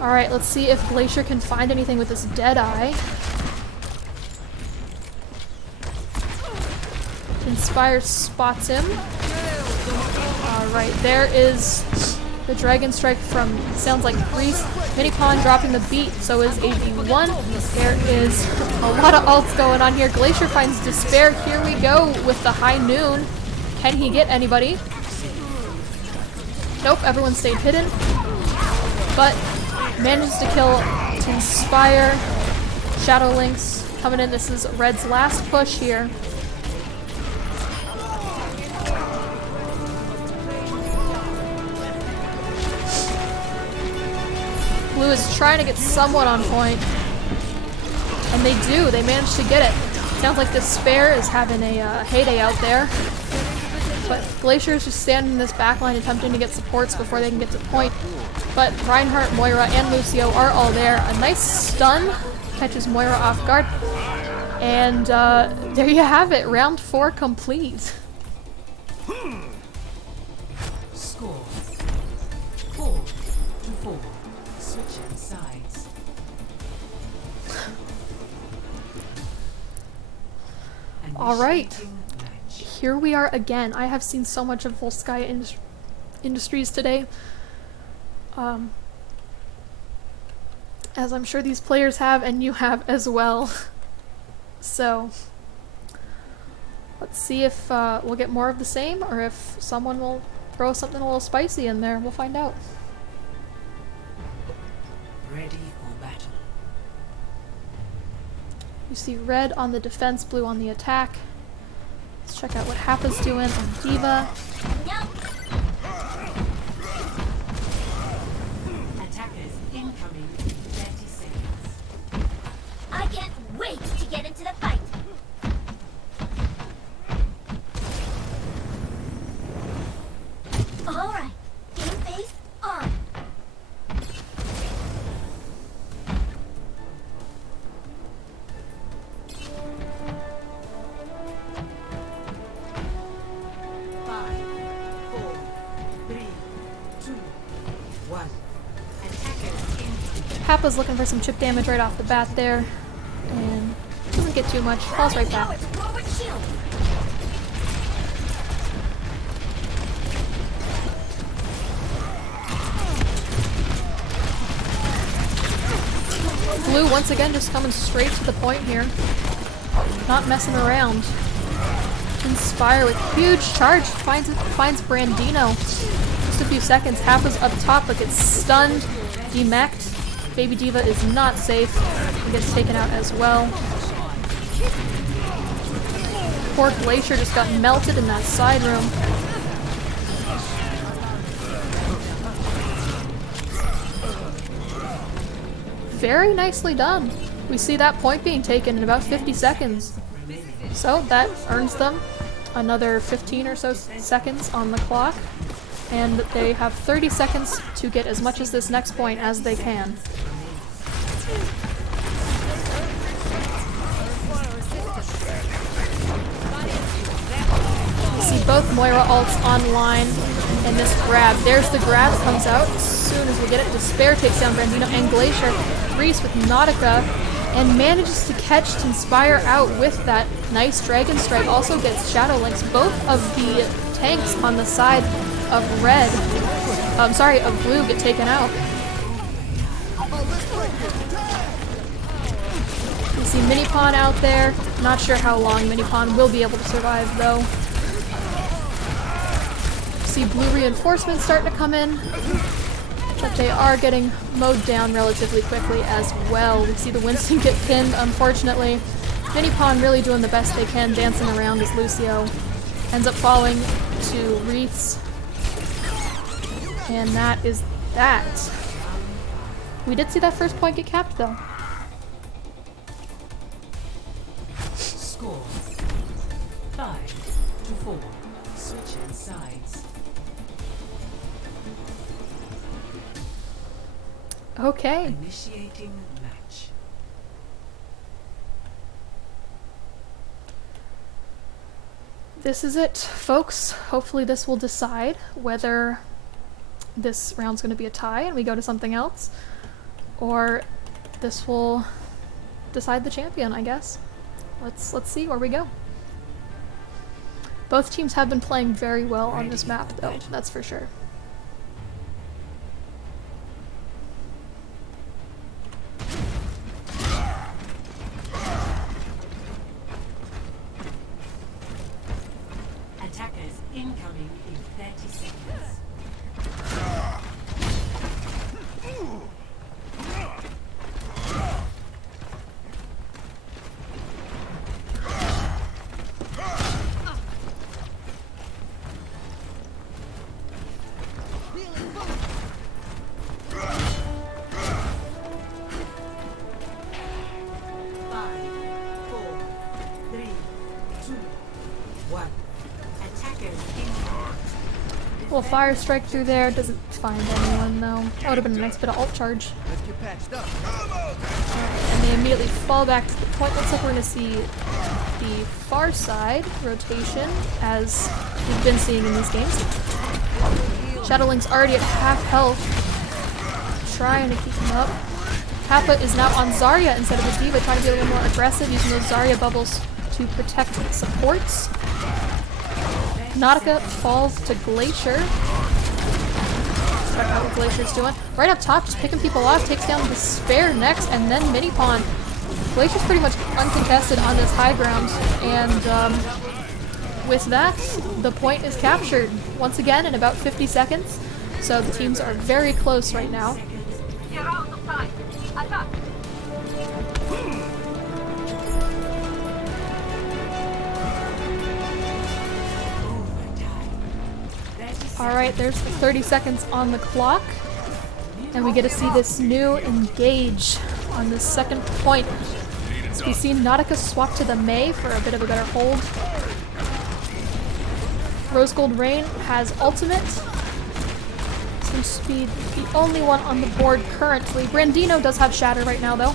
Alright, let's see if Glacier can find anything with this Deadeye. TINSPIRE spots him. Alright, there is the Dragon Strike from, sounds like Grease. Mini-Pon dropping the beat, so is AV1. There is a lot of ults going on here. Glacier finds Despair. Here we go with the High Noon. Can he get anybody? Nope, everyone stayed hidden. But manages to kill TINSPIRE. Shadow Lynx coming in. This is Red's last push here. Blue is trying to get somewhat on point. And they do. They manage to get it. Sounds like Despair is having a heyday out there. But Glacier is just standing in this backline attempting to get supports before they can get to point. But Reinhardt, Moira, and Lucio are all there. A nice stun catches Moira off guard. And there you have it. Round 4 complete. Score 4-4. Switching sides. Alright. Here we are again. I have seen so much of Volskaya Industries today. As I'm sure these players have, and you have as well. So, let's see if we'll get more of the same, or if someone will throw something a little spicy in there. We'll find out. Ready for battle. You see red on the defense, blue on the attack. Let's check out what HAPPA's doing on Diva. Attackers incoming. 30 seconds. I can't wait to get into the fight. All right, game face on. HAPPA's looking for some chip damage right off the bat there. And doesn't get too much. Falls right back. Blue once again just coming straight to the point here. Not messing around. TINSPIRE with huge charge finds Brandino. Just a few seconds. HAPPA's up top but gets stunned, demacked. Baby Diva is not safe. He gets taken out as well. Poor Glacier just got melted in that side room. Very nicely done. We see that point being taken in about 50 seconds. So that earns them another 15 or so seconds on the clock. And they have 30 seconds to get as much as this next point as they can. You see both Moira ults online, and this grab. There's the grab, comes out as soon as we get it. Despair takes down Brandino and Glacier. Reese with Nautica, and manages to catch TINSPIRE out with that nice Dragon Strike. Also gets Shadow Lynx. Both of the tanks on the side of red, of blue get taken out. You see Mini-Pon out there. Not sure how long Mini-Pon will be able to survive though. You see blue reinforcements starting to come in. But they are getting mowed down relatively quickly as well. We see the Winston get pinned, unfortunately. Mini-Pon really doing the best they can, dancing around as Lucio ends up falling to Wreaths. And that is that. We did see that first point get capped though. Score 5-4. Switching sides. Okay. Initiating match. This is it, folks. Hopefully this will decide whether this round's going to be a tie and we go to something else, or this will decide the champion, I guess. Let's see where we go. Both teams have been playing very well on this map, though, that's for sure. Attackers incoming in 30 seconds. Well, fire strike through there doesn't find anyone though. That would have been a nice bit of ult charge. Let's get patched up. And they immediately fall back to the point. Looks like we're going to see the far side rotation, as we've been seeing in these games. Shadowlink's already at half health, trying to keep him up. HAPPA is now on Zarya instead of a D.Va, trying to be a little more aggressive, using those Zarya bubbles to protect supports. Nautica falls to Glacier. Check out what Glacier's doing. Right up top, just picking people off, takes down the Spare next, and then Mini Pawn. Glacier's pretty much uncontested on this high ground, and with that, the point is captured once again in about 50 seconds. So the teams are very close right now. Alright, there's the 30 seconds on the clock. And we get to see this new engage on the second point. So we see Nautica swap to the Mei for a bit of a better hold. Rose Gold Rain has ultimate. Seems to be the only one on the board currently. Brandino does have Shatter right now though.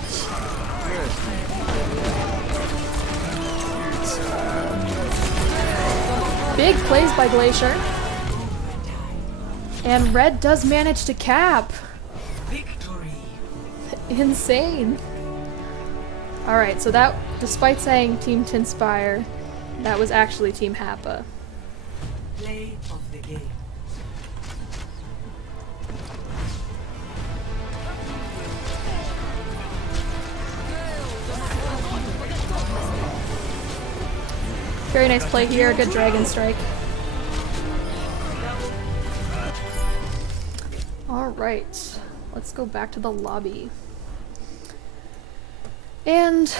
Big plays by Glacier. And Red does manage to cap. Victory. Insane. Alright, so that, despite saying Team TINSPIRE, that was actually Team HAPPA. Play of the game. Very nice play here, good Dragon Strike. Alright, let's go back to the lobby. And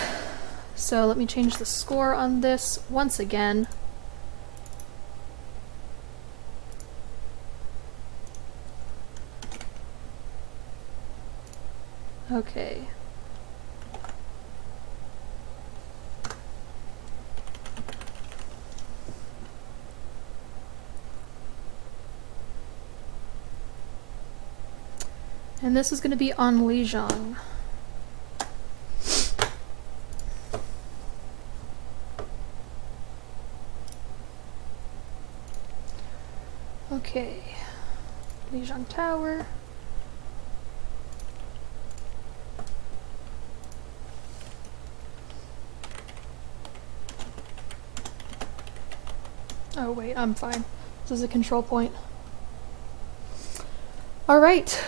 so let me change the score on this once again. Okay. And this is going to be on Lijiang. Okay. Lijiang Tower. Oh wait, I'm fine. This is a control point. Alright.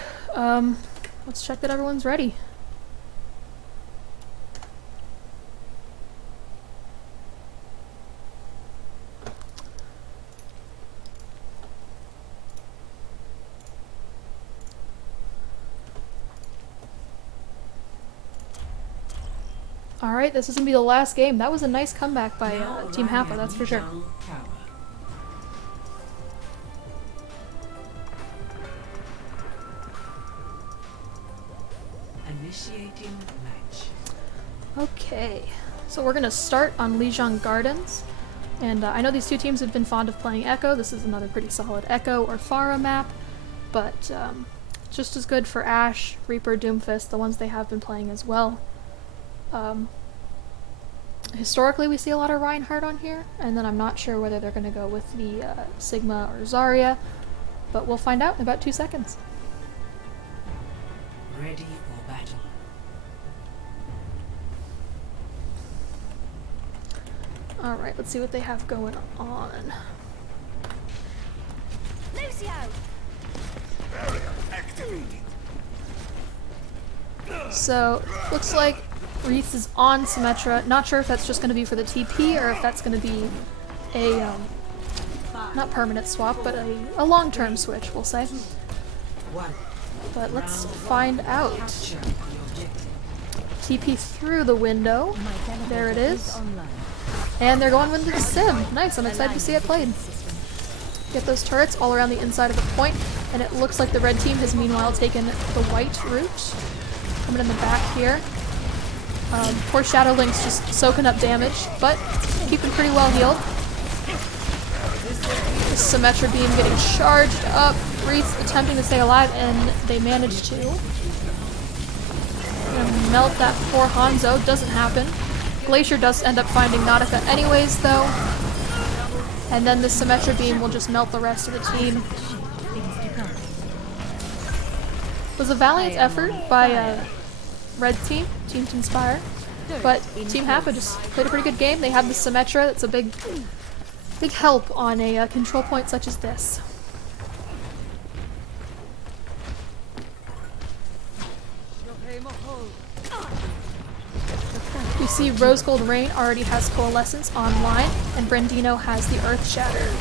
Let's check that everyone's ready. Alright, this is gonna be the last game. That was a nice comeback by Team HAPPA, that's for sure. Initiating match. Okay, so we're gonna start on Lijiang Gardens. And I know these two teams have been fond of playing Echo. This is another pretty solid Echo or Pharah map. But just as good for Ashe, Reaper, Doomfist, the ones they have been playing as well. Historically, we see a lot of Reinhardt on here, and then I'm not sure whether they're going to go with the Sigma or Zarya, but we'll find out in about 2 seconds. Ready for battle. Alright, let's see what they have going on. Lucio! So, looks like Wreath is on Symmetra. Not sure if that's just going to be for the TP or if that's going to be a, not permanent swap, but a long-term switch, we'll say. But let's find out. TP through the window. There it is. And they're going into the sim. Nice, I'm excited to see it played. Get those turrets all around the inside of the point, and it looks like the red team has meanwhile taken the white route. Coming in the back here. Poor Shadowlink's just soaking up damage, but keeping pretty well healed. The Symmetra beam getting charged up. Wreath attempting to stay alive, and they manage to. Gonna melt that poor Hanzo. Doesn't happen. Glacier does end up finding Nautica anyways, though. And then the Symmetra beam will just melt the rest of the team. It was a valiant effort by Red Team, Team TINSPIRE, but Team HAPPA just played a pretty good game. They have the Symmetra. That's a big help on a control point such as this. We see Rose Gold Rain already has Coalescence online, and Brandino has the Earth Shatter.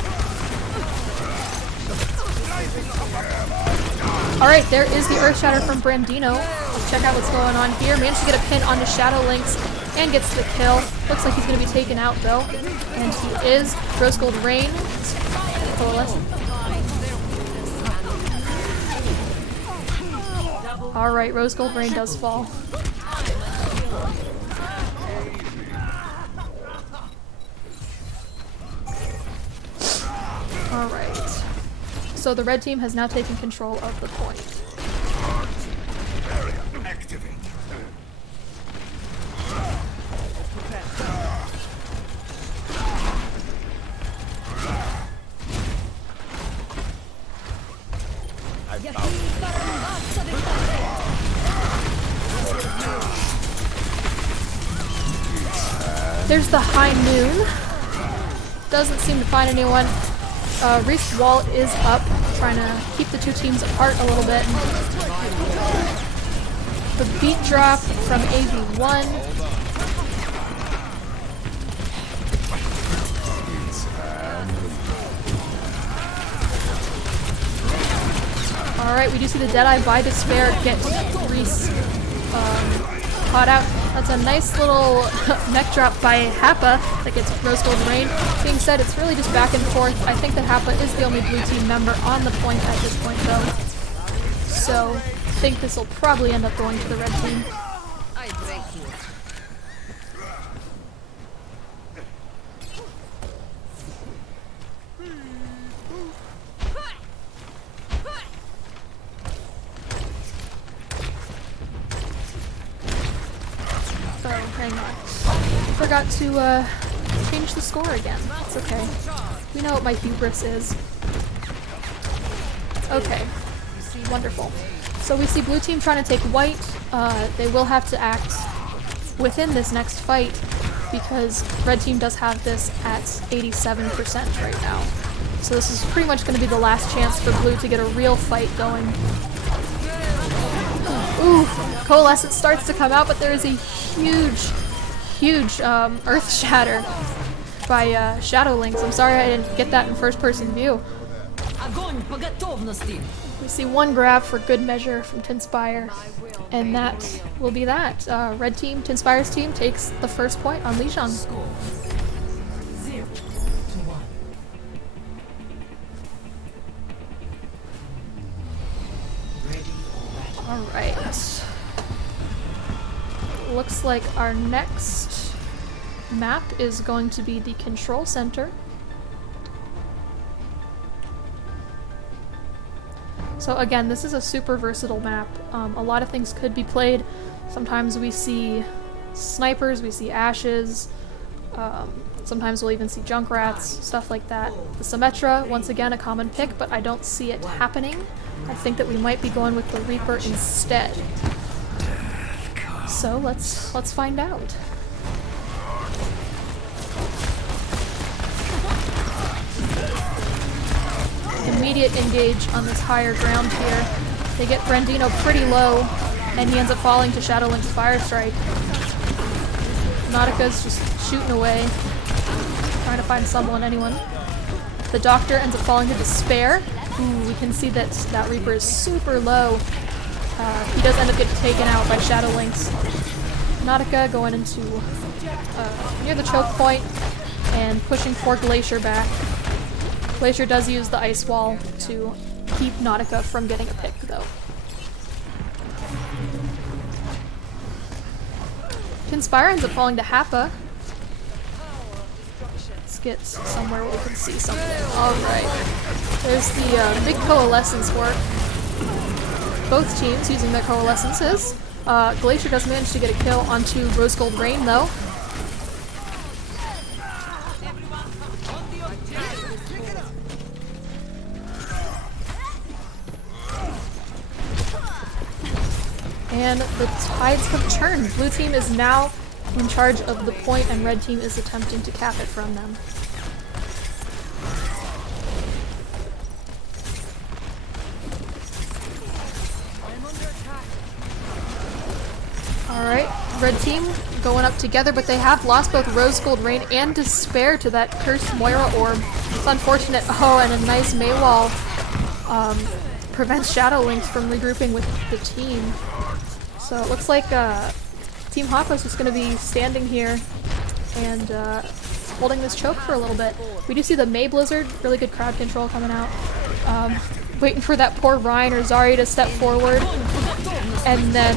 Alright, there is the Earth Shatter from Brandino. Let's check out what's going on here. Managed to get a pin onto Shadowlinks and gets the kill. Looks like he's going to be taken out though. And he is. Rose Gold Rain. Coalescence. Alright, Rose Gold Rain does fall. Alright. So the red team has now taken control of the point. There's the High Noon. Doesn't seem to find anyone. Wreath's wall is up, trying to keep the two teams apart a little bit. The beat drop from AV1. Alright, we do see the Deadeye by Despair get Reese caught out. That's a nice little neck drop by HAPPA that gets Rose Gold Rain. Being said, it's really just back and forth. I think that HAPPA is the only blue team member on the point at this point though. So I think this will probably end up going to the red team. Hang on. Forgot to change the score again. It's okay. We know what my hubris is. Okay. Wonderful. So we see blue team trying to take white. They will have to act within this next fight because red team does have this at 87% right now. So this is pretty much going to be the last chance for blue to get a real fight going. Ooh, Coalescence starts to come out, but there is a huge Earth Shatter by Shadowlinks. I'm sorry I didn't get that in first-person view. We see one grab for good measure from TINSPIRE, and that will be that. Red team, TINSPIRE's team, takes the first point on Lijiang. Alright. Looks like our next map is going to be the control center. So again, this is a super versatile map. A lot of things could be played. Sometimes we see snipers, we see ashes, sometimes we'll even see junkrats, stuff like that. The Symmetra, once again, a common pick, but I don't see it happening. I think that we might be going with the Reaper instead. So let's find out. Immediate engage on this higher ground here. They get Brandino pretty low, and he ends up falling to Shadowlink's Fire Strike. Nautica's just shooting away, trying to find anyone. The Doctor ends up falling to Despair. Ooh, we can see that that Reaper is super low. He does end up getting taken out by Shadowlinks. Nautica going into near the choke point and pushing poor Glacier back. Glacier does use the ice wall to keep Nautica from getting a pick, though. TINSPIRE ends up falling to HAPPA. Let's get somewhere where we can see something. Alright. There's the big coalescence work. Both teams using their coalescences. Glacier does manage to get a kill onto Rose Gold Rain, though. And the tides have turned. Blue team is now in charge of the point, and red team is attempting to cap it from them. Alright, red team going up together, but they have lost both Rose Gold Rain and Despair to that cursed Moira orb. It's unfortunate. Oh, and a nice Maywall prevents Shadowlinks from regrouping with the team. So it looks like Team HAPPA is just going to be standing here and holding this choke for a little bit. We do see the May Blizzard, really good crowd control coming out. Waiting for that poor Ryan or Zarya to step forward and then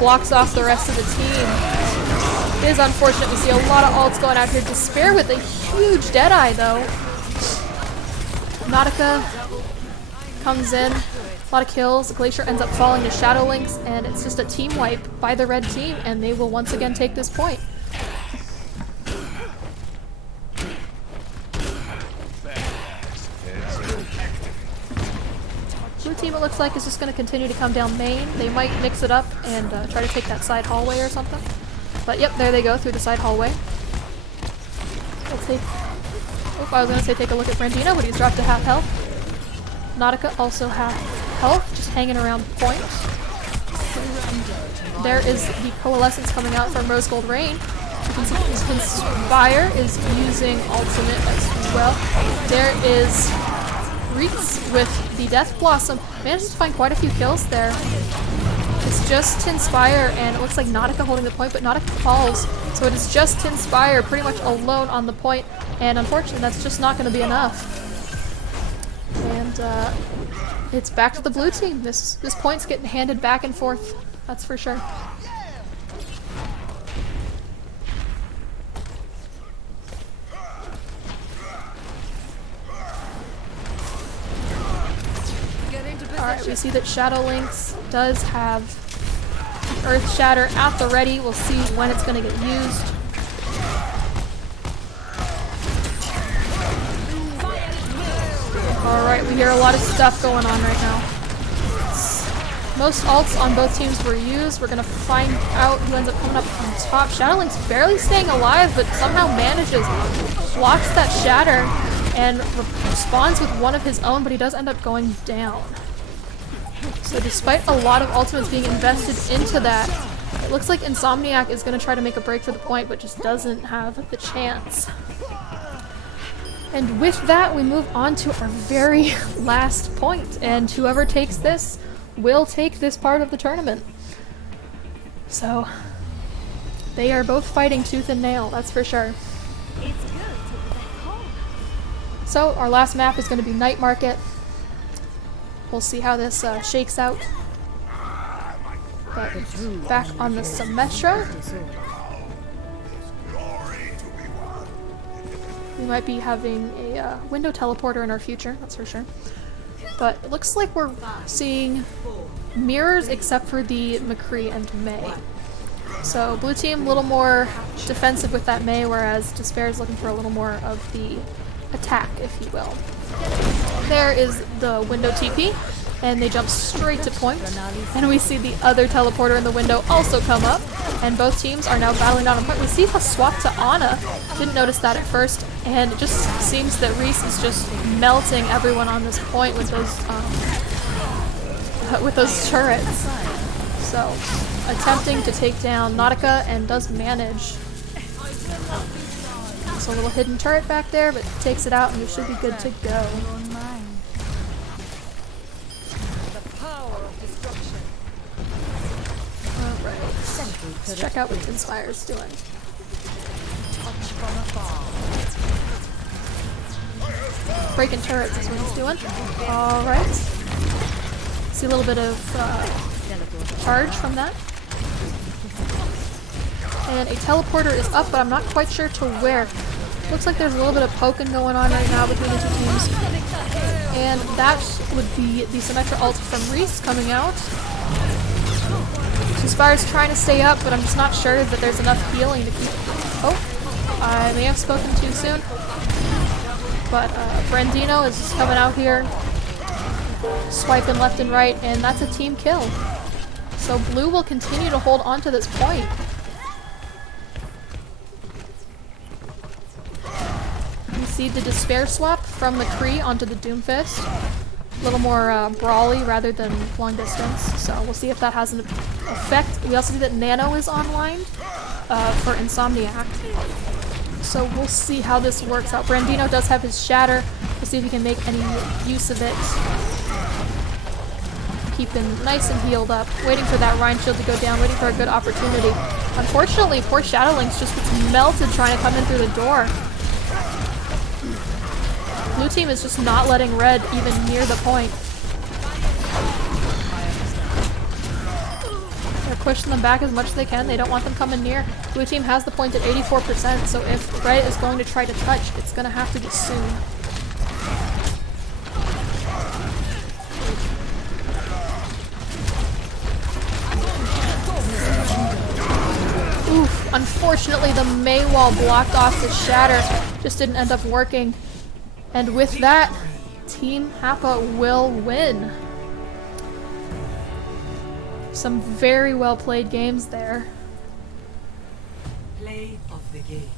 blocks off the rest of the team. It is unfortunate. We see a lot of ults going out here. Despair with a huge Deadeye though. Nautica comes in. A lot of kills. Glacier ends up falling to Shadowlinks, and it's just a team wipe by the red team, and they will once again take this point. Blue team, it looks like, is just going to continue to come down main. They might mix it up and try to take that side hallway or something. But yep, there they go through the side hallway. Let's see. Oh, I was going to say take a look at Brandino, but he's dropped to half health. Nautica also half health, just hanging around point. There is the coalescence coming out from Rose Gold Rain. You can see TINSPIRE is using ultimate as well. There is Reeks with the Death Blossom. Manages to find quite a few kills there. It's just TINSPIRE, and it looks like Nautica holding the point, but Nautica falls. So it is just TINSPIRE pretty much alone on the point, and unfortunately that's just not going to be enough. And it's back to the blue team. This point's getting handed back and forth, that's for sure. Alright, we see that Shadowlinks does have Earth Shatter at the ready. We'll see when it's going to get used. Alright, we hear a lot of stuff going on right now. Most ults on both teams were used. We're going to find out who ends up coming up on top. Shadowlink's barely staying alive, but somehow manages, blocks that shatter, and responds with one of his own, but he does end up going down. So despite a lot of ultimates being invested into that, it looks like Insomniac is going to try to make a break for the point, but just doesn't have the chance. And with that, we move on to our very last point, and whoever takes this will take this part of the tournament. So, they are both fighting tooth and nail, that's for sure. So, our last map is going to be Night Market. We'll see how this shakes out. But back on the Symmetra. We might be having a window teleporter in our future, that's for sure. But it looks like we're seeing mirrors except for the McCree and May. So blue team a little more defensive with that May, whereas Despair is looking for a little more of the attack, if you will. There is the window TP, and they jump straight to point, and we see the other teleporter in the window also come up, and both teams are now battling down on point. We see a swap to Ana, didn't notice that at first, and it just seems that Reese is just melting everyone on this point with those turrets. So, attempting to take down Nautica, and does manage. So a little hidden turret back there, but takes it out and we should be good to go. Alright, let's check out what TINSPIRE's doing. Breaking turrets is what he's doing. Alright. See a little bit of charge from that. And a teleporter is up, but I'm not quite sure to where. Looks like there's a little bit of poking going on right now between the two teams. And that would be the Symmetra ult from Reese coming out. TINSPIRE's trying to stay up, but I'm just not sure that there's enough healing to keep... Oh, I may have spoken too soon. But Brandino is just coming out here, swiping left and right, and that's a team kill. So blue will continue to hold on to this point. You see the Despair swap from McCree onto the Doomfist. A little more brawly rather than long distance, so we'll see if that has an effect. We also see that Nano is online for Insomniac. So we'll see how this works out. Brandino does have his Shatter. We'll see if he can make any use of it. Keeping nice and healed up. Waiting for that Rhine shield to go down. Waiting for a good opportunity. Unfortunately, poor Shadowlings just gets melted trying to come in through the door. Blue team is just not letting red even near the point. They're pushing them back as much as they can. They don't want them coming near. Blue team has the point at 84%, so if red is going to try to touch, it's going to have to be soon. Oof, unfortunately the Mei wall blocked off the Shatter. Just didn't end up working. And with that, Team HAPPA will win. Some very well played games there. Play of the game.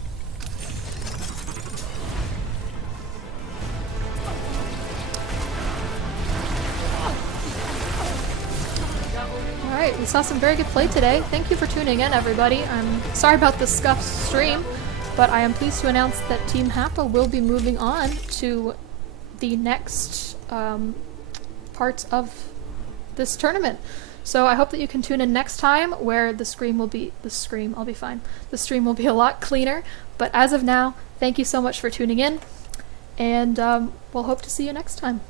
Alright, we saw some very good play today. Thank you for tuning in, everybody. I'm sorry about the scuffed stream, but I am pleased to announce that Team HAPPA will be moving on to the next part of this tournament. So I hope that you can tune in next time, where the stream will be a lot cleaner. But as of now, thank you so much for tuning in, and we'll hope to see you next time.